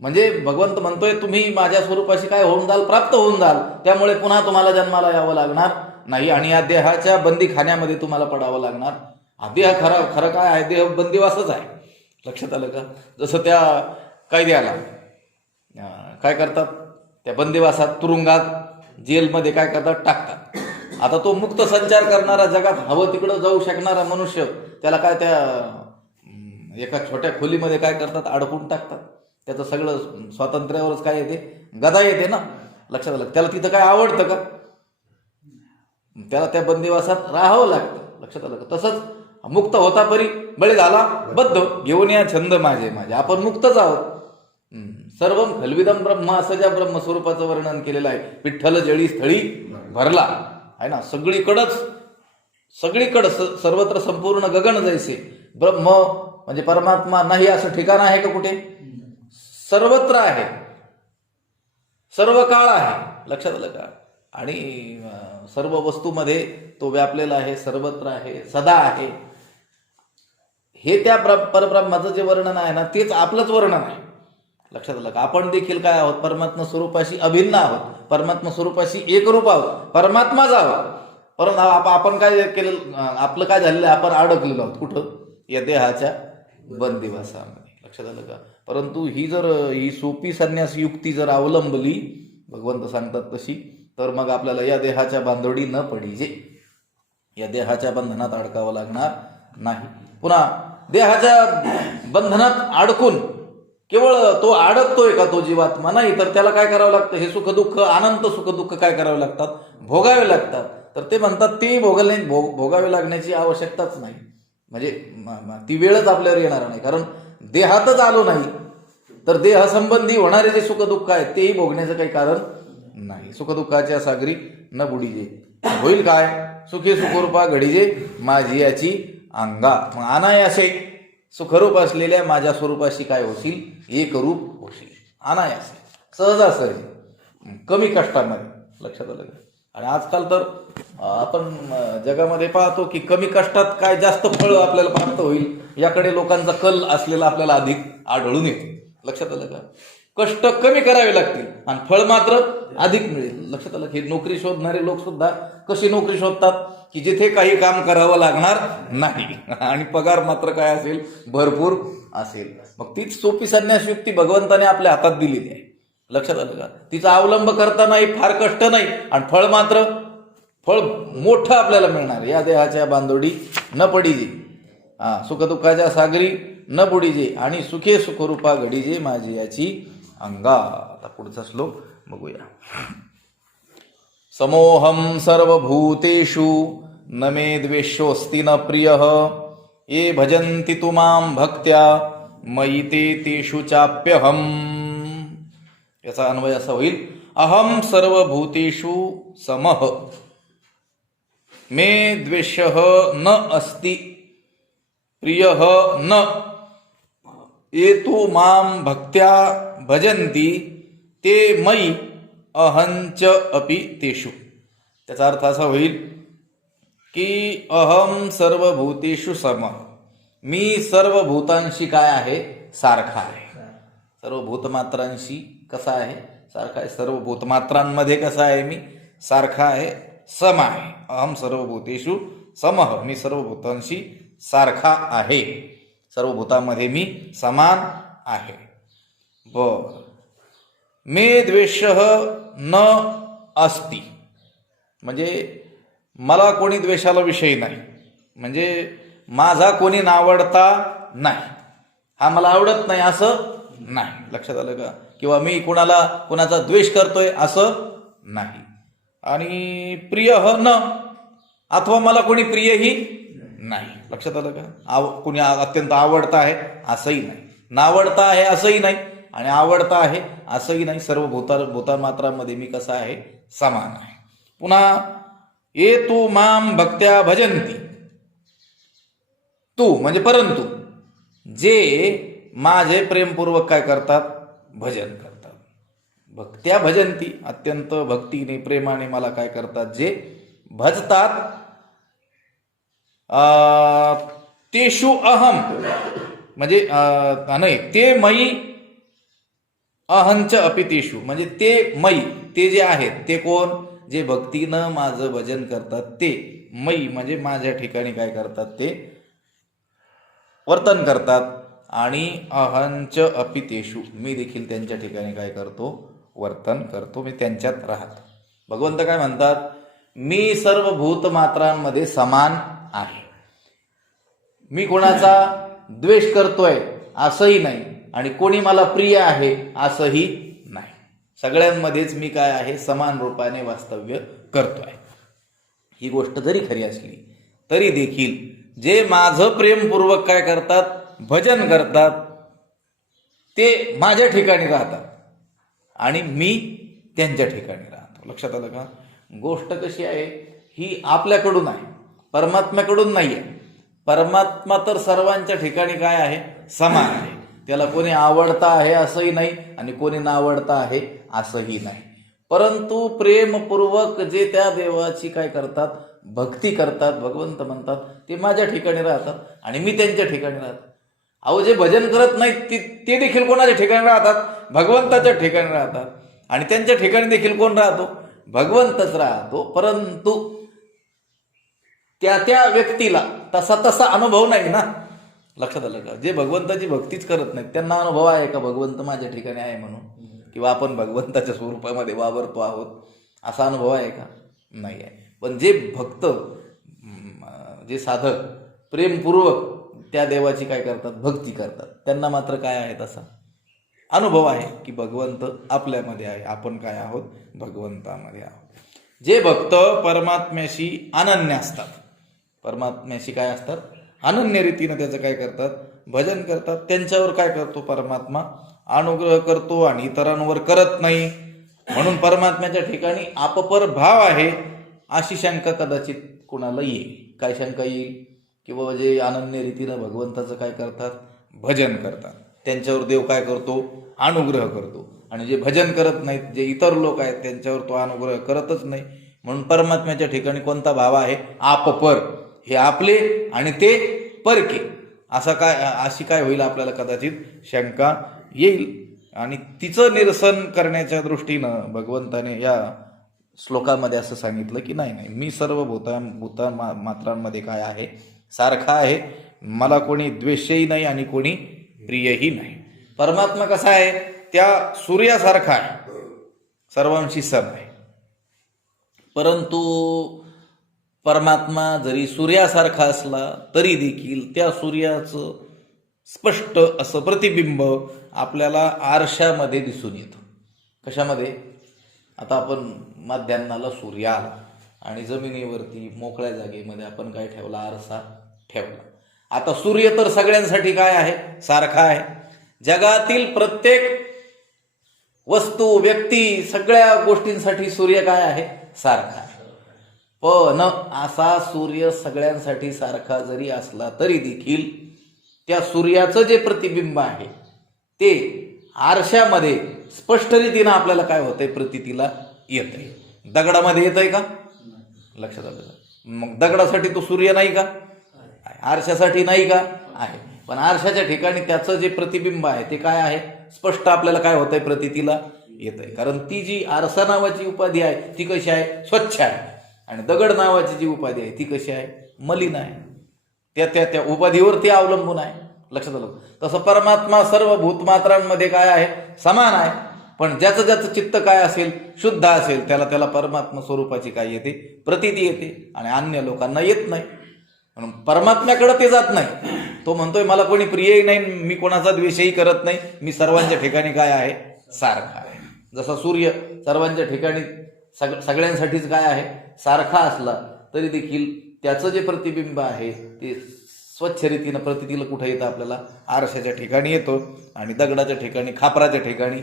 म्हणजे भगवंत म्हणतोय तुम्ही माझ्या स्वरूपाशी काय होऊन जाल, प्राप्त होऊन जाल, त्यामुळे पुन्हा तुम्हाला जन्माला यावं लागणार नाही आणि या देहाच्या बंदी खाण्यामध्ये तुम्हाला पडावं लागणार. हा देह खरं काय आहे, देह बंदिवासच आहे. लक्षात आलं का? जसं त्या कैद्याला काय करतात, त्या बंदिवासात, तुरुंगात, जेलमध्ये काय करतात, टाकतात. आता तो मुक्त संचार करणारा, जगात हवं तिकडं जाऊ शकणारा मनुष्य, त्याला काय त्या एका छोट्या खोलीमध्ये काय करतात, अडकून टाकतात. त्याचं सगळं स्वातंत्र्यावरच काय येते, गदा येते ना. लक्षात आलं? त्याला तिथं काय आवडतं का? त्याला त्या बंदिवासात राहावं लागतं. लक्षात आलं का? तसंच मुक्त होता परी बळी झाला बद्ध, घेऊन या छंद माझे. आपण मुक्तच आहोत. सर्वम खलविदम ब्रह्म असं ज्या ब्रह्मस्वरूपाचं वर्णन केलेलं आहे. विठ्ठल जळी स्थळी भरला आहे ना. सगळीकडं सर्वत्र संपूर्ण गगन जैसे. ब्रह्म म्हणजे परमात्मा नाही असं ठिकाण आहे का कुठे? सर्वत्र आहे, सर्व काळ आहे. लक्षात आलं का? आणि सर्व वस्तूमध्ये तो व्यापलेला आहे, सर्वत्र आहे, सदा आहे. हे त्या परब्रह्माचं जे वर्णन आहे ना, तेच आपलंच वर्णन आहे. लक्षात आलं का? आपण देखील काय आहोत? परमात्मा स्वरूपाशी अभिन्न आहोत, परमात्मा स्वरूपाशी एकरूप आहोत, परमात्माच आहोत. परंतु आपण काय केलं? आपलं काय झालेलं आहे? आपण अडकलेलो आहोत कुठं? या देहाच्या बंदिवासामध्ये. लक्षात आलं का? परंतु ही सोपी संन्यास युक्ती जर अवलंबली, भगवंत सांगतात तशी, तर मग आपल्याला या देहाच्या बांधोडी न पडिजे, या देहाच्या बंधनात अडकावं लागणार नाही. पुन्हा देहाच्या बंधनात अडकून केवळ तो अडकतोय का तो जीवात्मा? नाही, तर त्याला काय करावं लागतं? हे सुखदुःख, अनंत सुखदुःख काय करावे लागतात? भोगावे लागतात. तर ते म्हणतात ते भोगावे लागण्याची आवश्यकताच नाही. म्हणजे ती वेळच आपल्यावर येणार नाही, कारण देहातच आलो नाही तर देहासंबंधी होणारे जे सुखदुःख आहेत तेही भोगण्याचं काही कारण नाही. सुखदुःखाच्या सागरी न बुडीजे, होईल काय? सुखी सुखरूपा घडीजे माझी याची अंगा. मग अनायासे सुखरूप असलेल्या माझ्या स्वरूपाशी काय होशील? एक रूप होशील. अनायासे, सहजासहजी, कमी कष्टामध्ये. लक्षात आलं का? आणि आजकाल तर आपण जगामध्ये पाहतो की कमी कष्टात काय जास्त फळ आपल्याला प्राप्त होईल याकडे लोकांचा कल असलेला आपल्याला अधिक आढळून येतो. लक्षात आलं का? कष्ट कमी करावे लागतील आणि फळ मात्र अधिक मिळेल. लक्षात आलं? हे नोकरी शोधणारे लोक सुद्धा कशी नोकरी शोधतात की जिथे काही काम करावं लागणार नाही आणि पगार मात्र काय असेल? भरपूर असेल. मग तीच सोपी संन्यास युक्ती भगवंताने आपल्या हातात दिलेली आहे. लक्षात आलं का? तिचा अवलंब करतानाही फार कष्ट नाही आणि फळ मोठं आपल्याला मिळणार. या देहाच्या बांधोडी न पडीजे, सुखदुःखाच्या सागरी न बुडीजे आणि सुखे सुखरूपा घडीजे माझी याची अंगा. आता पुढचा श्लोक बघूया. समोहम सर्वभूतेषु न मे द्वेषोऽस्ति न प्रियः ये भजन्ति तु मां भक्त्या मयि ते तेषु चाप्यहम्. याचा अन्वय असा होईल, अहम सर्वभूतेषु समः मे द्वेषः न अस्ति प्रियः न ये तु मां भक्त्या भजन्ति ते मयि अहंच अपि तेषु. त्याचा अर्थ असा होईल की अहम सर्वभूतेषु समः, मी सर्व भूतांशी काय आहे? सारखा आहे. सर्व भूतमात्रांशी कसा आहे? सारखा आहे. सर्व भूतमात्रांमध्ये कसा आहे? मी सारखा आहे, सम आहे. अहम सर्वभूतेषु समः, मी सर्व भूतांशी सारखा आहे, सर्व भूतांमध्ये मी समान आहे. बर. मे द्वेषः न अस्ति, म्हणजे मला कोणी द्वेषाला विषयी नाही, म्हणजे माझा कोणी नावडता नाही, हा मला आवडत नाही असं नाही. लक्षात आलं का? किंवा मी कोणाचा द्वेष करतोय असं नाही. आणि प्रिय न, अथवा मला कोणी प्रियही नाही. लक्षात आलं का? कोणी अत्यंत आवडता आहे असंही नाही, नावडता आहे असंही नाही, आणि आवडता आहे असंही नाही. सर्व भूतामात्रांमध्ये मी कसा आहे? समान आहे. पुन्हा ये तू माम भक्त्या भजंती, तू म्हणजे परंतु, जे माझे प्रेमपूर्वक काय करतात? भजन करतात. भक्त्या भजंती, अत्यंत भक्तीने प्रेमाने मला काय करतात? जे भजतात. तेषु अहम, म्हणजे नाही, ते मयी अहंच अपि तेषु, म्हणजे ते मयी, ते जे आहेत ते कोण? जे भक्तीनं माझं भजन करतात ते. मयी म्हणजे माझ्या ठिकाणी काय करतात? ते वर्तन करतात. आणि अहंच अपि तेषु, मी देखील त्यांच्या ठिकाणी काय करतो? वर्तन करतो, मी त्यांच्यात राहतो. भगवंत काय म्हणतात? मी सर्व भूतमात्रांमध्ये समान आहे. मी कोणाचा द्वेष करतोय असंही नाही, आणि कोणी मला प्रिय आहे असंही नाही. सगळ्यांमध्येच मी काय आहे? समान रूपाने वास्तव्य करतोय. ही गोष्ट जरी खरी असली तरी देखील जे माझं प्रेमपूर्वक काय करतात? भजन करतात, ते माझ्या ठिकाणी राहतात आणि मी त्यांच्या ठिकाणी राहतो. लक्षात आलं का? गोष्ट कशी आहे? ही आपल्याकडून आहे, परमात्म्याकडून नाही आहे. परमात्मा तर सर्वांच्या ठिकाणी काय आहे? समान आहे. त्याला कोणी आवडता आहे असंही नाही आणि कोणी नावडता आहे असंही नाही. परंतु प्रेमपूर्वक जे त्या देवाची काय करतात? भक्ती करतात, भगवंत म्हणतात, ते माझ्या ठिकाणी राहतात आणि मी त्यांच्या ठिकाणी राहतो. अहो, जे भजन करत नाहीत ते देखील कोणाच्या ठिकाणी राहतात? भगवंताच्या ठिकाणी राहतात. आणि त्यांच्या ठिकाणी देखील कोण राहतो? भगवंतच राहतो. परंतु त्या व्यक्तीला तसा अनुभव नाही ना. लक्षात आलं का? जे भगवंताची भक्तीच करत नाहीत त्यांना अनुभव आहे का भगवंत माझ्या ठिकाणी आहे म्हणून, किंवा आपण भगवंताच्या स्वरूपामध्ये वावरतो आहोत, असा अनुभव आहे का? नाही आहे. पण जे भक्त, जे साधक प्रेमपूर्वक त्या देवाची काय करतात? भक्ती करतात, त्यांना मात्र काय आहे? तसा अनुभव आहे की भगवंत आपल्यामध्ये आहे, आपण काय आहोत? भगवंतामध्ये आहोत. जे भक्त परमात्म्याशी अनन्य असतात, परमात्म्याशी काय असतात? अनन्य रीतीनं त्याचं काय करतात? भजन करतात. त्यांच्यावर काय करतो परमात्मा? अनुग्रह करतो आणि इतरांवर करत नाही. म्हणून परमात्म्याच्या ठिकाणी आपपर भाव आहे अशी शंका कदाचित कुणाला येईल. काय शंका येईल? की बाबा जे अनन्य रीतीनं भगवंताचं काय करतात? भजन करतात, त्यांच्यावर देव काय करतो? अनुग्रह करतो. आणि जे भजन करत नाहीत, जे इतर लोक आहेत, त्यांच्यावर तो अनुग्रह करतच नाही. म्हणून परमात्म्याच्या ठिकाणी कोणता भाव आहे? आपपर. हे आपले आणि ते परके. अशी काय होईल? आपल्याला कदाचित शंका येईल. आणि तिचं निरसन करण्याच्या दृष्टीनं भगवंताने या श्लोकामध्ये असं सांगितलं की नाही, मी सर्व भूता मात्रांमध्ये काय आहे? सारखा आहे. मला कोणी द्वेषही नाही आणि कोणी प्रियही नाही. परमात्मा कसा आहे? त्या सूर्यासारखा आहे, सर्वांशी सम आहे. परंतु परमात्मा जरी सूर्यासारखा असला तरी देखील त्या सूर्याचं स्पष्ट असं प्रतिबिंब आपल्याला आरशामध्ये दिसून येतं. कशामध्ये? आता आपण मध्यान्नाला सूर्य आला आणि जमिनीवरती मोकळ्या जागेमध्ये आपण काय ठेवला? आरसा ठेवला. आता सूर्य तर सगळ्यांसाठी काय आहे? सारखा आहे. जगातील प्रत्येक वस्तू, व्यक्ती, सगळ्या गोष्टींसाठी सूर्य काय आहे? सारखा आहे. पण असा सूर्य सगळ्यांसाठी सारखा जरी असला तरी देखील त्या सूर्याचं जे प्रतिबिंब आहे ते आरशामध्ये स्पष्ट रीतीनं आपल्याला काय होतंय? प्रतीतीला येतंय. दगडामध्ये येतंय का? लक्षात आलं का? मग दगडासाठी तो सूर्य नाही का? आरशासाठी नाही का? आहे. पण आरशाच्या ठिकाणी त्याचं जे प्रतिबिंब आहे ते काय आहे? स्पष्ट आपल्याला काय होतंय? प्रतीतीला येतंय. कारण ती जी आरसा नावाची उपाधी आहे ती कशी आहे? स्वच्छ आहे. आणि दगड नावाची जी उपाधी आहे ती कशी आहे? मलिन आहे. त्या उपाधीवर ती अवलंबून आहे. लक्षात आलं? तसं परमात्मा सर्व भूतमात्रांमध्ये काय आहे? समान आहे. पण ज्याचं चित्त काय असेल? शुद्ध असेल, त्याला परमात्मा स्वरूपाची काय येते? प्रतीती येते. आणि अन्य लोकांना येत नाही. म्हणून परमात्म्याकडे ते जात नाही. तो म्हणतोय मला कोणी प्रियही नाही, मी कोणाचा द्वेषही करत नाही, मी सर्वांच्या ठिकाणी काय आहे? सारखा आहे. जसा सूर्य सर्वांच्या ठिकाणी सगळ्यांसाठीच काय आहे? सारखा असला तरी देखील त्याचं जे प्रतिबिंब आहे ते स्वच्छ रीतीनं प्रतीतीला कुठं येतं? आपल्याला आरशाच्या ठिकाणी येतो. आणि दगडाच्या ठिकाणी, खापराच्या ठिकाणी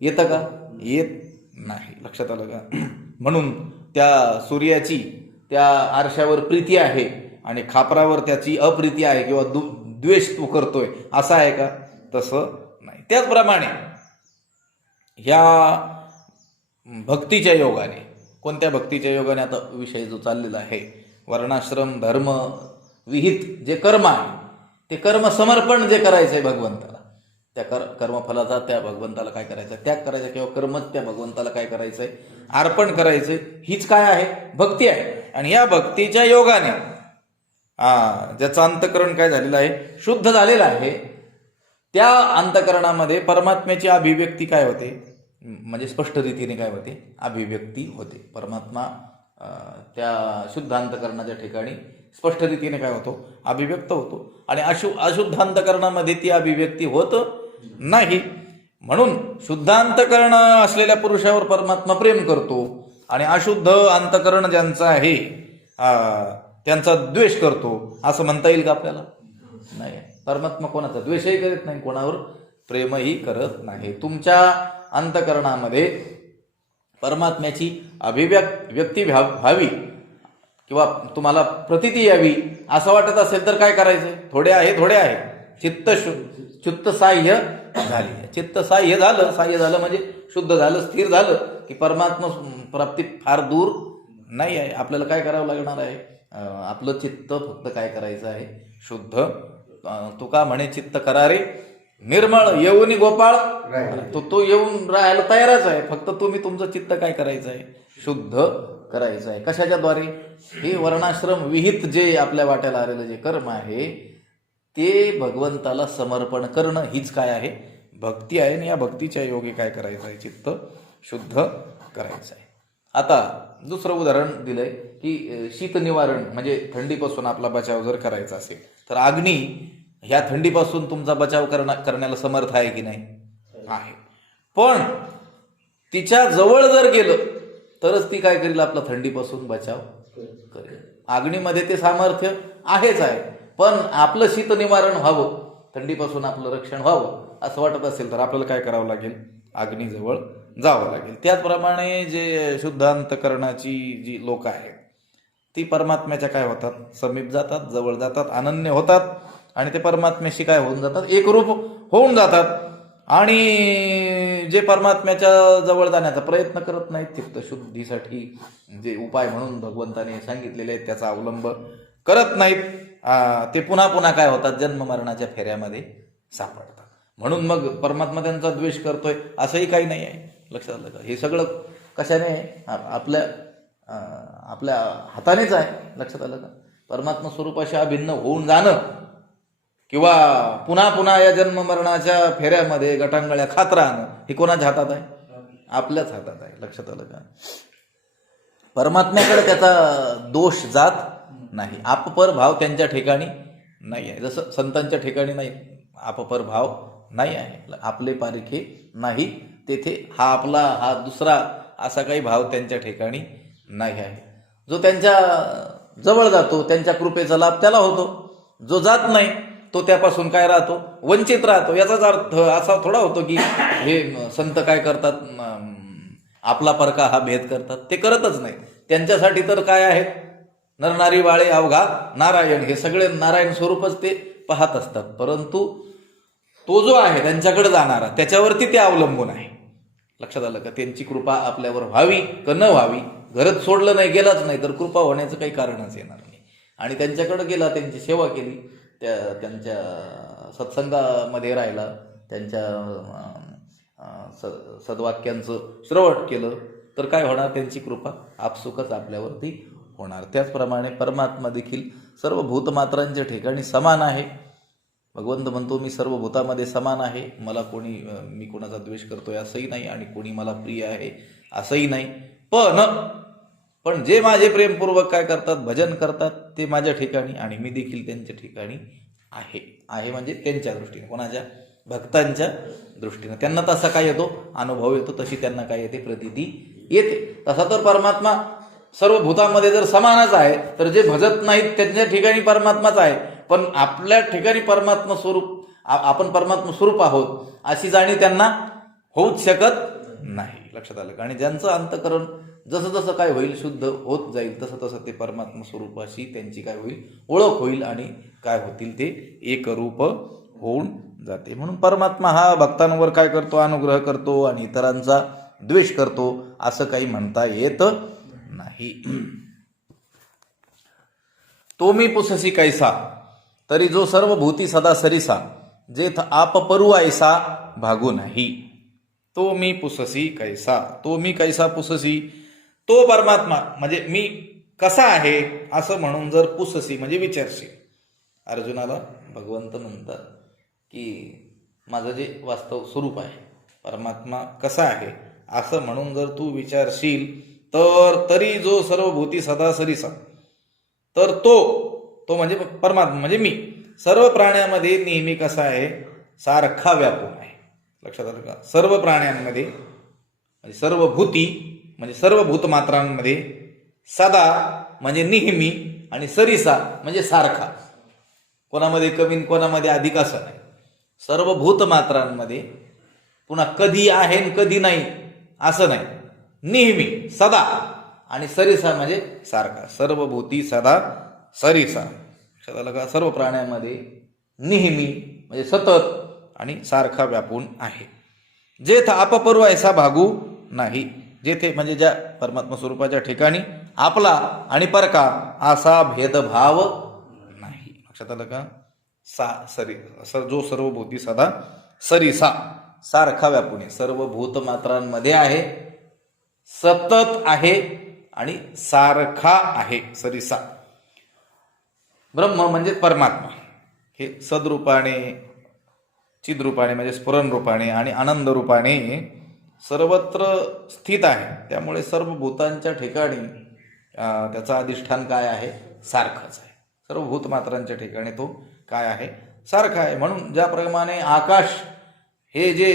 येतं का? येत नाही. लक्षात आलं का? म्हणून त्या सूर्याची त्या आरशावर प्रीती आहे आणि खापरावर त्याची अप्रीती आहे किंवा द्वेष तो करतोय, असं आहे का? तसं नाही. त्याचप्रमाणे ह्या भक्तीच्या योगाने, कोणत्या भक्तीच्या योगाने? आता विषय जो चाललेला आहे वर्णाश्रम धर्म विहित जे कर्म आहे ते कर्म समर्पण जे करायचं आहे भगवंताला, त्या कर्मफलाचा त्या भगवंताला काय करायचं? त्याग करायचा. किंवा कर्मच त्या भगवंताला काय करायचंय? अर्पण करायचंय. हीच काय आहे? भक्ती आहे. आणि या भक्तीच्या योगाने ज्याचं अंतकरण काय झालेलं आहे? शुद्ध झालेलं आहे. त्या अंतकरणामध्ये परमात्म्याची अभिव्यक्ती काय होते? म्हणजे स्पष्ट रीतीने काय होते? अभिव्यक्ती होते. परमात्मा त्या शुद्ध अंतकरणाच्या ठिकाणी स्पष्ट रीतीने काय होतो? अभिव्यक्त होतो. आणि अशुद्ध अंतकरणामध्ये ती अभिव्यक्ती होत नाही. म्हणून शुद्ध अंतकरण असलेल्या पुरुषावर परमात्मा प्रेम करतो आणि अशुद्ध अंतकरण ज्यांचं आहे त्यांचा द्वेष करतो, असं म्हणता येईल का आपल्याला? नाही. परमात्मा कोणाचा द्वेषही करत नाही, कोणावर प्रेमही करत नाही. तुमच्या अंतकरणामध्ये परमात्म्याची अभिव्यक्ती व्हावी किंवा तुम्हाला प्रतीती यावी असं वाटत असेल तर काय करायचं? थोडे आहे चित्त साह्य झाली. चित्त साह्य झालं म्हणजे शुद्ध झालं, स्थिर झालं की परमात्मा प्राप्ती फार दूर नाही आहे. आपल्याला काय करावं लागणार आहे? आपलं चित्त फक्त काय करायचं आहे? शुद्ध. तुका म्हणे चित्त करारे निर्मळ येऊनी गोपाळ. तो येऊन राहायला तयारच आहे. फक्त तुम्ही तुमचं चित्त काय करायचं आहे? शुद्ध करायचं आहे. कशाच्या द्वारे? हे वर्णाश्रम विहित जे आपल्या वाट्याला आलेलं जे कर्म आहे ते भगवंताला समर्पण करणं हीच काय आहे? भक्ती आहे. आणि या भक्तीच्या योगी काय करायचं आहे? चित्त शुद्ध करायचं आहे. आता दुसरं उदाहरण दिलंय की शीत निवारण म्हणजे थंडीपासून आपला बचाव जर करायचा असेल तर अग्नी ह्या थंडीपासून तुमचा बचाव करण्याला समर्थ आहे की नाही? आहे. पण तिच्या जवळ जर गेलं तरच ती काय करेल? आपला थंडीपासून बचाव करेल. अग्नीमध्ये ते सामर्थ्य आहेच आहे. पण आपलं शीत निवारण व्हावं, थंडीपासून आपलं रक्षण व्हावं असं वाटत असेल तर आपल्याला काय करावं लागेल? अग्नीजवळ जावं लागेल. त्याचप्रमाणे जे शुद्ध अंतकरणाची जी लोक आहेत ती परमात्म्याच्या काय होतात? समीप जातात, जवळ जातात, अनन्य होतात आणि ते परमात्म्याशी काय होऊन जातात? एकरूप होऊन जातात. आणि जे परमात्म्याच्या जवळ जाण्याचा प्रयत्न करत नाहीत, चित्तशुद्धीसाठी जे उपाय म्हणून भगवंताने सांगितलेले आहेत त्याचा अवलंब करत नाहीत, ते पुन्हा पुन्हा काय होतात? जन्म मरणाच्या फेऱ्यामध्ये सापडतात. म्हणून मग परमात्मा त्यांचा द्वेष करतोय असंही काही नाही आहे. लक्षात आलं का? हे सगळं कशाने आहे? आपल्या हातानेच आहे. लक्षात आलं का? परमात्मा स्वरूपाशी अभिन्न होऊन जाणं किंवा पुन्हा पुन्हा या जन्म मरणाच्या फेऱ्यामध्ये गटांगळ्या खात राहणं हे कोणाच्या हातात आहे? आपल्याच हातात आहे. लक्षात आलं का? परमात्म्याकडे त्याचा दोष जात नाही. आपपर भाव त्यांच्या ठिकाणी नाही आहे. जसं संतांच्या ठिकाणी नाही आपपर भाव नाही आहे. आपले पारिखे नाही तेथे हा आपला हा दुसरा असा काही भाव त्यांच्या ठिकाणी नाही आहे. जो त्यांच्या जवळ जातो त्यांच्या कृपेचा लाभ त्याला होतो. जो जात नाही तो त्यापासून काय राहतो? वंचित राहतो. याचाच अर्थ असा थोडा होतो की हे संत काय करतात? आपला परका हा भेद करतात. ते करतच नाही. त्यांच्यासाठी तर काय आहे? नरनारी बाळे अवघा नारायण, हे सगळे नारायण स्वरूपच ते पाहत असतात. परंतु तो जो आहे त्यांच्याकडे जाणारा त्याच्यावरती ते अवलंबून आहे. लक्षात आलं का? त्यांची कृपा आपल्यावर व्हावी का न व्हावी, घरात सोडलं नाही, गेलाच नाही तर कृपा होण्याचं काही कारणच येणार नाही. आणि त्यांच्याकडे गेला, त्यांची सेवा केली, त्यांच्या सत्संगामध्ये राहिला, त्यांच्या सद्वाक्यांचं श्रवण केलं तर काय होणार? त्यांची कृपा आपसुकच आपल्यावरती होणार. त्याचप्रमाणे परमात्मा देखील सर्व भूतमात्रांच्या ठिकाणी समान आहे. भगवंत म्हणतो मी सर्व भूतामध्ये समान आहे. मला मी कोणाचा द्वेष करतोय असंही नाही आणि कोणी मला प्रिय आहे असंही नाही. पण जे माझे प्रेमपूर्वक काय करतात? भजन करतात ते माझ्या ठिकाणी आणि मी देखील त्यांच्या ठिकाणी आहे म्हणजे त्यांच्या दृष्टीने, कोणाच्या? भक्तांच्या दृष्टीने. त्यांना तसा काय येतो? अनुभव येतो. तशी त्यांना काय येते? प्रतीती येते. तसा तर परमात्मा सर्व भूतामध्ये जर समानच आहे तर जे भजत नाहीत त्यांच्या ठिकाणी परमात्माच आहे. पण आपल्या ठिकाणी परमात्मा स्वरूप, आपण परमात्मा स्वरूप आहोत अशी जाणीव त्यांना होऊच शकत नाही. लक्षात आलं का? आणि ज्यांचं अंतकरण जसं जसं काय होईल शुद्ध होत जाईल तसं तसं ते परमात्मा स्वरूपाशी त्यांची काय होईल? ओळख होईल आणि काय होतील? ते एकरूप होऊन जाते. म्हणून परमात्मा हा भक्तांवर काय करतो? अनुग्रह करतो आणि इतरांचा द्वेष करतो असं काही म्हणता येत नाही. तो मी पुससी कैसा तरी जो सर्व भूती सदा सरिसा जेथ आप परू ऐसा भागू नाही. तो मी पुससी कैसा, तो मी कैसा पुससी, तो परमात्मा म्हणजे मी कसा आहे असं म्हणून जर पुससी म्हणजे विचारशील. अर्जुनाला भगवंत म्हणतात की माझं जे वास्तव स्वरूप आहे परमात्मा कसा आहे असं म्हणून जर तू विचारशील तर तरी जो सर्व भूती सदा सरिसा, तर तो म्हणजे परमात्मा म्हणजे मी सर्व प्राण्यांमध्ये नेहमी कसा आहे? सारखा व्यापून आहे. लक्षात आलं का? सर्व प्राण्यांमध्ये म्हणजे सर्व भूती म्हणजे सर्व भूतमात्रांमध्ये सदा म्हणजे नेहमी आणि सरिसा म्हणजे सारखा, कोणामध्ये कमी कोणामध्ये अधिक असं नाही. सर्व भूतमात्रांमध्ये पुन्हा कधी आहे आणि कधी नाही असं नाही, नेहमी सदा आणि सरिसा म्हणजे सारखा. सर्व भूती सदा सरिसा. लक्षात आलं का? सर्व प्राण्यांमध्ये नेहमी म्हणजे सतत आणि सारखा व्यापून आहे. जेथ आपपरू ऐसा भागू नाही, जेथे म्हणजे ज्या परमात्मा स्वरूपाच्या ठिकाणी आपला आणि परका असा भेदभाव नाही. लक्षात आलं का? जो सर्वभूती सदा सरीसा सारखा व्यापून आहे, सर्व भूत मात्रांमध्ये आहे, सतत आहे आणि सारखा आहे, सरीसा. ब्रह्म म्हणजे परमात्मा, हे सद्रूपाने, चिद्रूपाने म्हणजे स्फुरण रूपाने आणि आनंद रूपाने सर्वत्र स्थित आहे. त्यामुळे सर्व भूतांच्या ठिकाणी त्याचा अधिष्ठान काय आहे? सारखंच आहे. सर्व भूतमात्रांच्या ठिकाणी तो काय आहे? सारखा आहे. म्हणून ज्याप्रमाणे आकाश हे जे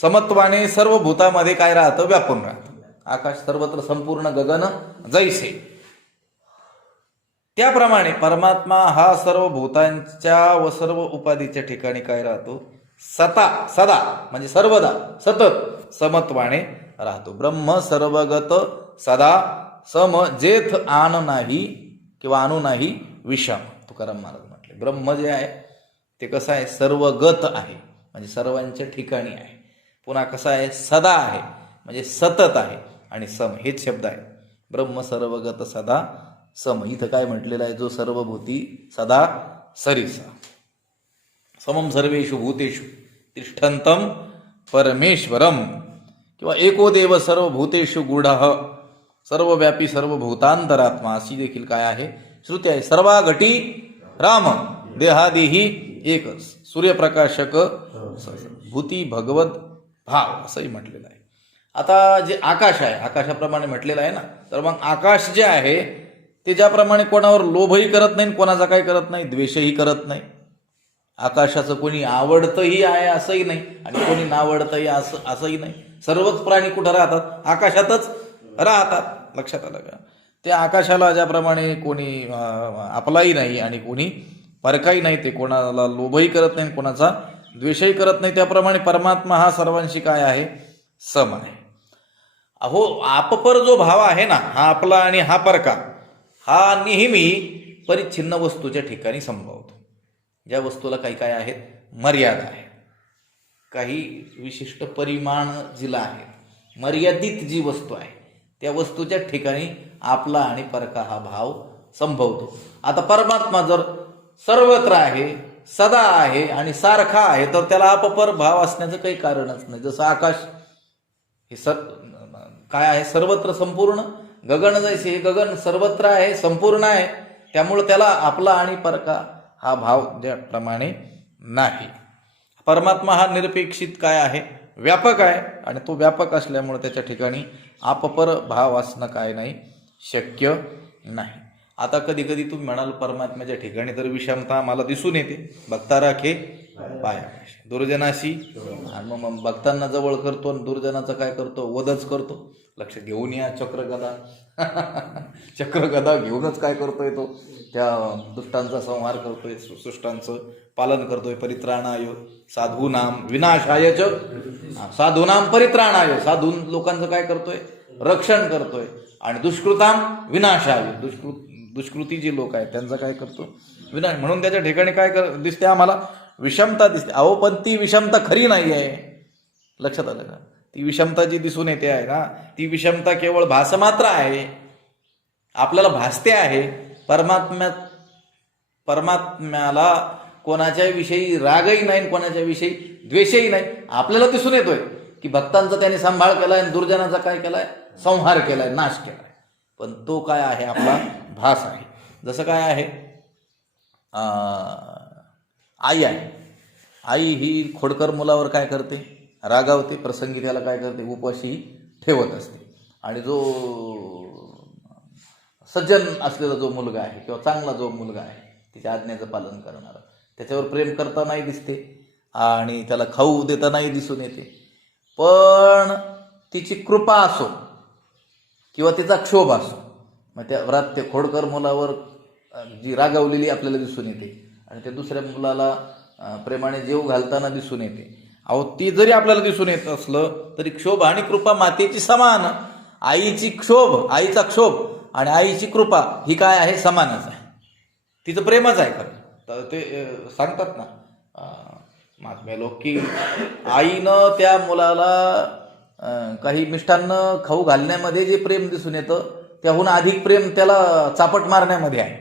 समत्वाने सर्व भूतामध्ये काय राहतं? व्यापून राहतं. आकाश सर्वत्र संपूर्ण गगन जैसे, त्याप्रमाणे परमात्मा हा सर्व भूतांच्या व सर्व उपाधीच्या ठिकाणी काय राहतो? सदा म्हणजे सर्वदा सतत समत्वाने राहतो. ब्रह्म सर्वगत सदा सम जेथ आन नाही किंवा आणू नाही विषम, तुकाराम महाराज म्हटले. ब्रह्म जे आहे ते कसं आहे? सर्वगत आहे म्हणजे सर्वांच्या ठिकाणी आहे. पुन्हा कसं आहे? सदा आहे म्हणजे सतत आहे. आणि सम हेच शब्द आहे. ब्रह्म सर्वगत सदा सम. इथं काय म्हटलेलं आहे? जो सर्वभूती सदा सरीसा. समम सर्वेषु भूतेषु तिष्ठन्तं परमेश्वरम किंवा एको देव सर्वभूतेषु गूढः सर्वव्यापी सर्वभूतांतरात्मा, अशी देखील काय आहे? श्रुती आहे. सर्वाघटी राम देहादेही एक सूर्यप्रकाशक भूती भगवत भाव, असंही म्हटलेलं आहे. आता जे आकाश आहे, आकाशाप्रमाणे म्हटलेलं आहे ना, तर मग आकाश जे आहे ते ज्याप्रमाणे कोणावर लोभही करत नाही, कोणाचा काय करत नाही, द्वेषही करत नाही. आकाशाचं कोणी आवडतंही आहे असंही नाही आणि कोणी नावडतंही असंही नाही. सर्वच प्राणी कुठं राहतात? आकाशातच राहतात. लक्षात आलं का? त्या आकाशाला ज्याप्रमाणे कोणी आपलाही नाही आणि कोणी परकाही नाही, ते कोणाला लोभही करत नाही, कोणाचा द्वेषही करत नाही, त्याप्रमाणे परमात्मा हा सर्वांशी काय आहे? सम आहे. अहो, आपपर जो भाव आहे ना, हा आपला आणि हा परका, हा नेहमी परिच्छिन्न वस्तूच्या ठिकाणी संभवतो. ज्या वस्तूला काही काय आहेत? मर्यादा आहे, काही विशिष्ट परिमाण जिला आहे, मर्यादित जी वस्तू आहे त्या वस्तूच्या ठिकाणी आपला आणि परका हा भाव संभवतो. आता परमात्मा जर सर्वत्र आहे, सदा आहे आणि सारखा आहे, तर त्याला अपपर भाव असण्याचं काही कारणच नाही. जसं आकाश हे काय आहे? सर्वत्र संपूर्ण. गगन जैसे, हे गगन सर्वत्र आहे, संपूर्ण आहे, त्यामुळे त्याला आपला आणि परका हा भाव ज्याप्रमाणे नाही. परमात्मा हा निरपेक्षित काय आहे? व्यापक आहे आणि तो व्यापक असल्यामुळे त्याच्या ठिकाणी आपपर भाव असणं काय नाही? शक्य नाही. आता कधी कधी तुम्ही म्हणाल परमात्म्याच्या ठिकाणी तर विषमता आम्हाला दिसून येते. भक्ता राखे पाया दुर्जनाशी, आणि मग भक्तांना जवळ करतो आणि दुर्जनाचं काय करतो? वधच करतो. लक्ष घेऊन या चक्रगदा चक्रगदा घेऊनच काय करतोय? तो त्या दुष्टांचा संहार करतोय, सुष्टांचं पालन करतोय. परित्राणाय साधूनाम विनाशाय च साधूनाम परित्राणाय, साधू लोकांचं काय करतोय? रक्षण करतोय. आणि दुष्कृताम विनाशाय, दुष्कृती जी लोक आहेत त्यांचं काय करतो? विनाश. म्हणून त्याच्या ठिकाणी काय दिसते आम्हाला? विषमता दिसते. अहो, पण ती विषमता खरी नाही आहे. लक्षात आलं का? ती विषमता जी दिसून येते आहे ना, ती विषमता केवळ भासमात्र आहे, आपल्याला भासते आहे. परमात्म्याला कोणाच्या विषयी रागही नाही, कोणाच्या विषयी द्वेषही नाही. आपल्याला दिसून येतोय की भक्तांचा त्याने सांभाळ केलाय आणि दुर्जनाचा काय केलाय? संहार केलाय, नाश केलाय. पण तो काय आहे? आपला भास आहे. जसं काय आहे? आई आहे. आई ही खोडकर मुलावर काय करते? रागावते. प्रसंगी त्याला काय करते? उपाशी ठेवत असते. आणि जो सज्जन असलेला जो मुलगा आहे किंवा चांगला जो मुलगा आहे, तिच्या आज्ञेचं पालन करणारा, त्याच्यावर प्रेम करतानाही दिसते आणि त्याला खाऊ देतानाही दिसून येते. पण तिची कृपा असो किंवा तिचा क्षोभ असो, मग त्या व्रात ते खोडकर मुलावर जी रागावलेली आपल्याला दिसून येते आणि त्या दुसऱ्या मुलाला प्रेमाने जेव घालताना दिसून येते. अहो, ती जरी आपल्याला दिसून येत असलं तरी क्षोभ आणि कृपा मातेची समान. आईची क्षोभ, आईचा क्षोभ आणि आईची कृपा ही काय आहे? समानच आहे. तिचं प्रेमच आहे खरं. तर ते सांगतात ना महात्मे लोक की आईनं त्या मुलाला काही मिष्टान्न खाऊ घालण्यामध्ये जे प्रेम दिसून येतं त्याहून अधिक प्रेम त्याला चापट मारण्यामध्ये आहे.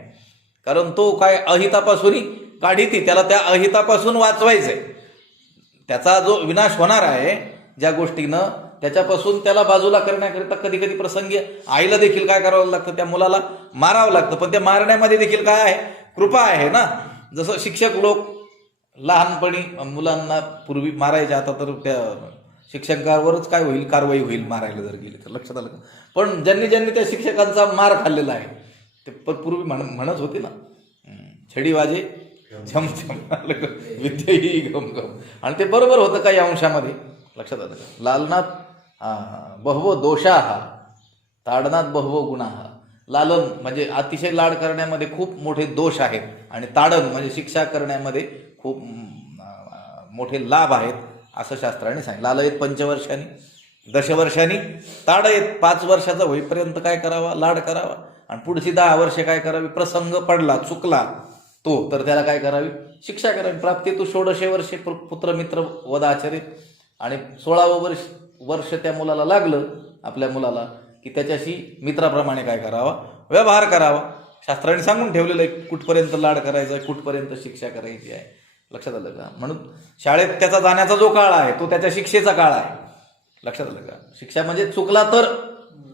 कारण तो काय अहितापासूनही काढिती, त्याला त्या अहितापासून वाचवायचंय. त्याचा जो विनाश होणार आहे ज्या गोष्टीनं, त्याच्यापासून त्याला बाजूला करण्याकरिता कधी कधी प्रसंगी आईला देखील काय करावं लागतं, त्या मुलाला मारावं लागतं. पण त्या मारण्यामध्ये देखील काय आहे, कृपा आहे ना. जसं शिक्षक लोक लहानपणी मुलांना पूर्वी मारायचे, आता तर त्या शिक्षकांवरच काय होईल, कारवाई होईल मारायला जर गेली तर. लक्षात आलं का? पण ज्यांनी ज्यांनी त्या शिक्षकांचा मार खाल्लेला आहे ते पूर्वी म्हणत होते ना, छडी वाजे झम झम विद्या ही गम गम. आणि ते बरोबर होतं काही अंशामध्ये. लक्षात आलं का? लालनात बहवो दोषाः ताडनात बहवो गुणाः. लालन म्हणजे अतिशय लाड करण्यामध्ये खूप मोठे दोष आहेत, आणि ताडन म्हणजे शिक्षा करण्यामध्ये खूप मोठे लाभ आहेत, असं शास्त्राने सांगितलं. लालयेत पंचवर्षांनी दशवर्षांनी ताडयेत. 5 वर्षाचा होईपर्यंत काय करावा, लाड करावा. आणि पुढची 10 वर्षे काय करावी, प्रसंग पडला चुकला तो तर त्याला काय करावी, शिक्षा करावी. प्राप्ती तू 16 वर्षे पुत्रमित्र वदाचरित. आणि 16वं वर्ष त्या मुलाला लागलं, आपल्या मुलाला, की त्याच्याशी मित्राप्रमाणे काय करावा, व्यवहार करावा. शास्त्राने सांगून ठेवलेलं आहे कुठपर्यंत लाड करायचा आहे, कुठपर्यंत शिक्षा करायची आहे. लक्षात आलं का? म्हणून शाळेत त्याचा जाण्याचा जो काळ आहे तो त्याच्या शिक्षेचा काळ आहे. लक्षात आलं का? शिक्षा म्हणजे चुकला तर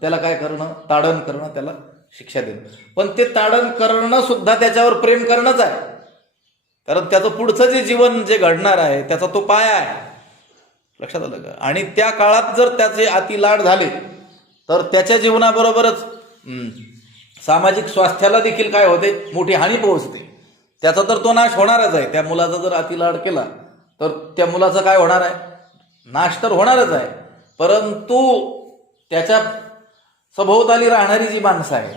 त्याला काय करणं, ताडण करणं, त्याला शिक्षा देणं. पण ते ताडण करणं सुद्धा त्याच्यावर प्रेम करणंच आहे. कारण त्याचं पुढचं जे जीवन जे घडणार आहे त्याचा तो पाया आहे. लक्षात आलं का? आणि त्या काळात जर त्याचे अति लाड झाले तर त्याच्या जीवनाबरोबरच सामाजिक स्वास्थ्याला देखील काय होते, मोठी हानी पोहोचते. त्याचा तर तो नाश होणारच आहे. त्या मुलाचा जर अतिलाड केला तर त्या मुलाचा काय होणार आहे, नाश तर होणारच आहे. परंतु त्याच्या सभोवताली राहणारी जी माणसं आहे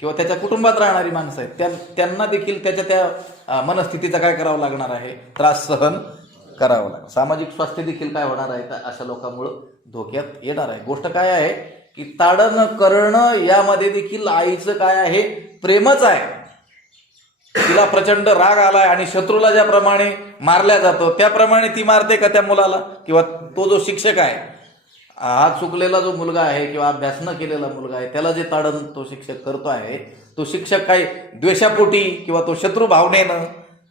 किंवा त्याच्या कुटुंबात राहणारी माणसं आहेत त्यांना देखील त्याच्या त्या मनस्थितीचा काय करावं लागणार आहे, त्रास सहन करावं लागेल. सामाजिक स्वास्थ्य देखील काय होणार आहे, अशा लोकांमुळं धोक्यात येणार आहे. गोष्ट काय आहे की ताडण करणं यामध्ये देखील आईचं काय आहे, प्रेमच आहे. तिला प्रचंड राग आलाय आणि शत्रूला ज्याप्रमाणे मारल्या जातं त्याप्रमाणे ती मारते का त्या मुलाला? किंवा तो जो शिक्षक आहे, हा चुकलेला जो मुलगा आहे किंवा अभ्यास न केलेला मुलगा आहे, त्याला जे ताडण तो शिक्षक करतो आहे, तो शिक्षक काही द्वेषापोटी किंवा तो शत्रू भावनेनं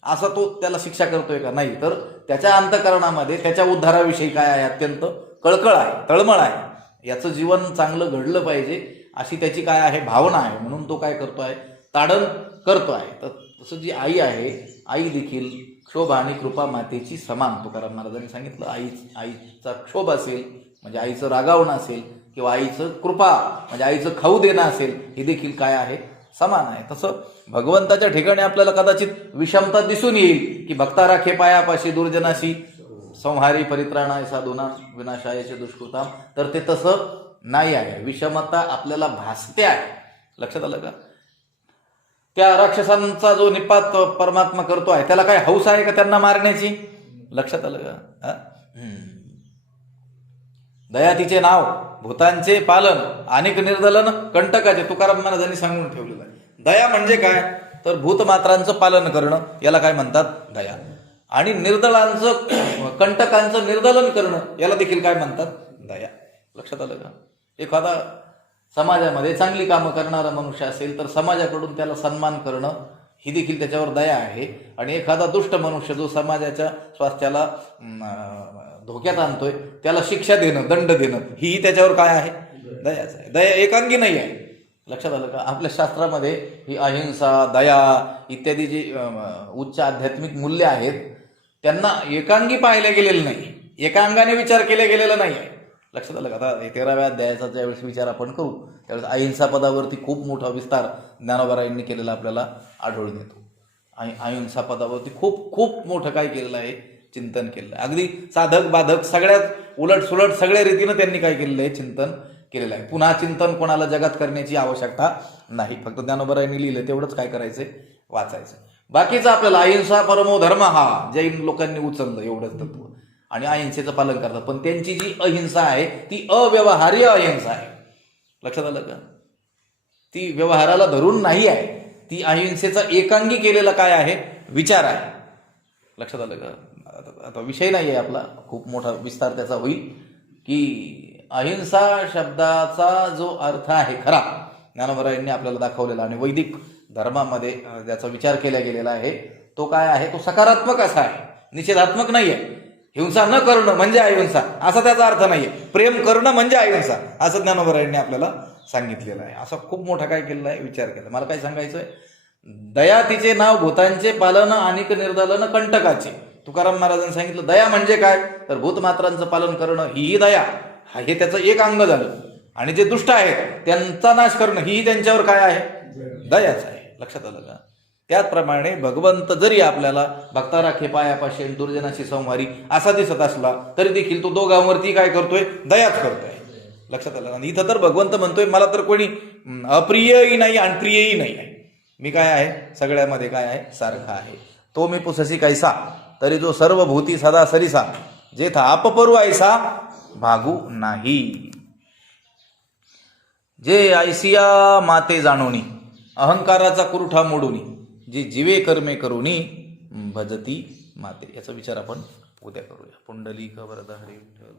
असं तो त्याला शिक्षा करतोय का? नाही. तर त्याच्या अंतःकरणामध्ये त्याच्या उद्धाराविषयी काय आहे, अत्यंत कळकळ आहे, तळमळ आहे. याचं जीवन चांगलं घडलं पाहिजे अशी त्याची काय आहे, भावना आहे. म्हणून तो काय करतो आहे, ताडण करतो आहे. तर तसं जी आई आहे, आई देखील क्षोभ आणि कृपा मातेची समान. तुकाराम महाराजांनी सांगितलं, आईचा क्षोभ असेल म्हणजे आईचं रागावणं असेल, किंवा आईचं कृपा म्हणजे आईचं खाऊ देणं असेल, हे देखील काय आहे, समान आहे. तसं भगवंताच्या ठिकाणी आपल्याला कदाचित विषमता दिसून येईल की भक्ता राखे पायापाशी दुर्जनाशी संहारी परित्राणाय साधूना विनाशायचे दुष्कृताम. तर ते तसं नाही आहे. विषमता आपल्याला भासते आहे. लक्षात आलं का? त्या राक्षसांचा जो निपात परमात्मा करतो आहे त्याला काय हौस आहे का त्यांना मारण्याची? लक्षात आलं का? दया तिचे नाव, भूतांचे पालन, अनेक निर्दलन कंटकाचे. तुकाराम महाराजांनी सांगून ठेवलेलं आहे. दया म्हणजे काय, तर भूतमात्रांचं पालन करणं याला काय म्हणतात, दया. आणि निर्दळांचं, कंटकांचं निर्दलन करणं याला देखील काय म्हणतात, दया. लक्षात आलं का? एखादा समाजामध्ये चांगली कामं करणारा मनुष्य असेल तर समाजाकडून त्याला सन्मान करणं ही देखील त्याच्यावर दया आहे. आणि एखादा दुष्ट मनुष्य जो समाजाच्या स्वास्थ्याला धोक्यात आणतोय त्याला शिक्षा देणं, दंड देणं, ही त्याच्यावर काय आहे, दयाच आहे. दया एकांगी नाही आहे. लक्षात आलं का? आपल्या शास्त्रामध्ये ही अहिंसा, दया इत्यादी जी उच्च आध्यात्मिक मूल्य आहेत त्यांना एकांगी पाहिल्या गेलेलं नाही, एका अंगाने विचार केला गेलेला नाही आहे. लक्षात आलं का? आता 13व्या अध्यायाचा ज्यावेळेस विचार आपण करू त्यावेळेस अहिंसा पदावरती खूप मोठा विस्तार ज्ञानोबारायांनी केलेला आपल्याला आढळून येतो. अहिंसा पदावरती खूप खूप मोठं काय केलेलं आहे, चिंतन केलेलं आहे. अगदी साधक बाधक सगळ्यात उलट सुलट सगळ्या रीतीनं त्यांनी काय केलेलं आहे, चिंतन केलेलं आहे. पुन्हा चिंतन कोणाला जगात करण्याची आवश्यकता नाही. फक्त ज्ञानोबारायांनी लिहिलं तेवढंच काय करायचंय, वाचायचं. बाकीचं आपल्याला अहिंसा परमो धर्म हा जैन लोकांनी उचललं एवढंच तत्व आणि अहिंसेचं पालन करतात. पण त्यांची जी अहिंसा आहे ती अव्यवहार्य अहिंसा आहे. लक्षात आलं का? ती व्यवहाराला धरून नाही आहे. ती अहिंसेचा एकांगी केलेला काय आहे, विचार आहे. लक्षात आलं का? आता विषय नाही आहे आपला, खूप मोठा विस्तार त्याचा होईल की अहिंसा शब्दाचा जो अर्थ आहे खरा ज्ञानोबरायांनी आपल्याला दाखवलेला आणि वैदिक धर्मामध्ये ज्याचा विचार केला गेलेला आहे तो काय आहे, तो सकारात्मक असा आहे, निषेधात्मक नाही आहे. हिंसा न करणं म्हणजे अहिंसा असा त्याचा अर्थ नाहीये. प्रेम करणं म्हणजे अहिंसा असं ज्ञानोबरायांनी आपल्याला सांगितलेलं आहे. असा खूप मोठा काय केलेला आहे, विचार केला. मला काय सांगायचंय, दया तिचे नाव भूतांचे पालन अनिक निर्दालन कंटकाचे. तुकाराम महाराजांनी सांगितलं दया म्हणजे काय, तर भूतमात्रांचं पालन करणं ही दया, हे त्याचं एक अंग झालं. आणि जे दुष्ट आहेत त्यांचा नाश करणं ही त्यांच्यावर काय आहे, दयाच आहे. लक्षात आलं का? त्याचप्रमाणे भगवंत जरी आपल्याला भक्ता राखे पायापाशी दुर्जनाशी संहारी असा दिसत असला तरी देखील तो दोघांवरती काय करतोय, दयाच करतोय. लक्षात आलं. आणि इथं तर भगवंत म्हणतोय मला तर कोणी अप्रियही नाही आणि प्रियही नाही आहे, मी काय आहे, सगळ्यामध्ये काय आहे, सारखा आहे. तो मी पुससी कैसा तरी जो सर्व भूती सदा सरिसा जेथा आपपरू ऐसा भागू नाही. जे ऐसिया माते जाणोनी अहंकाराचा कुरुठा मोडूनी जे जीवे कर्मे करूनी भजती माते. याचा विचार आपण उद्या करूया. पुंडलिक वरद हरी विठ्ठल.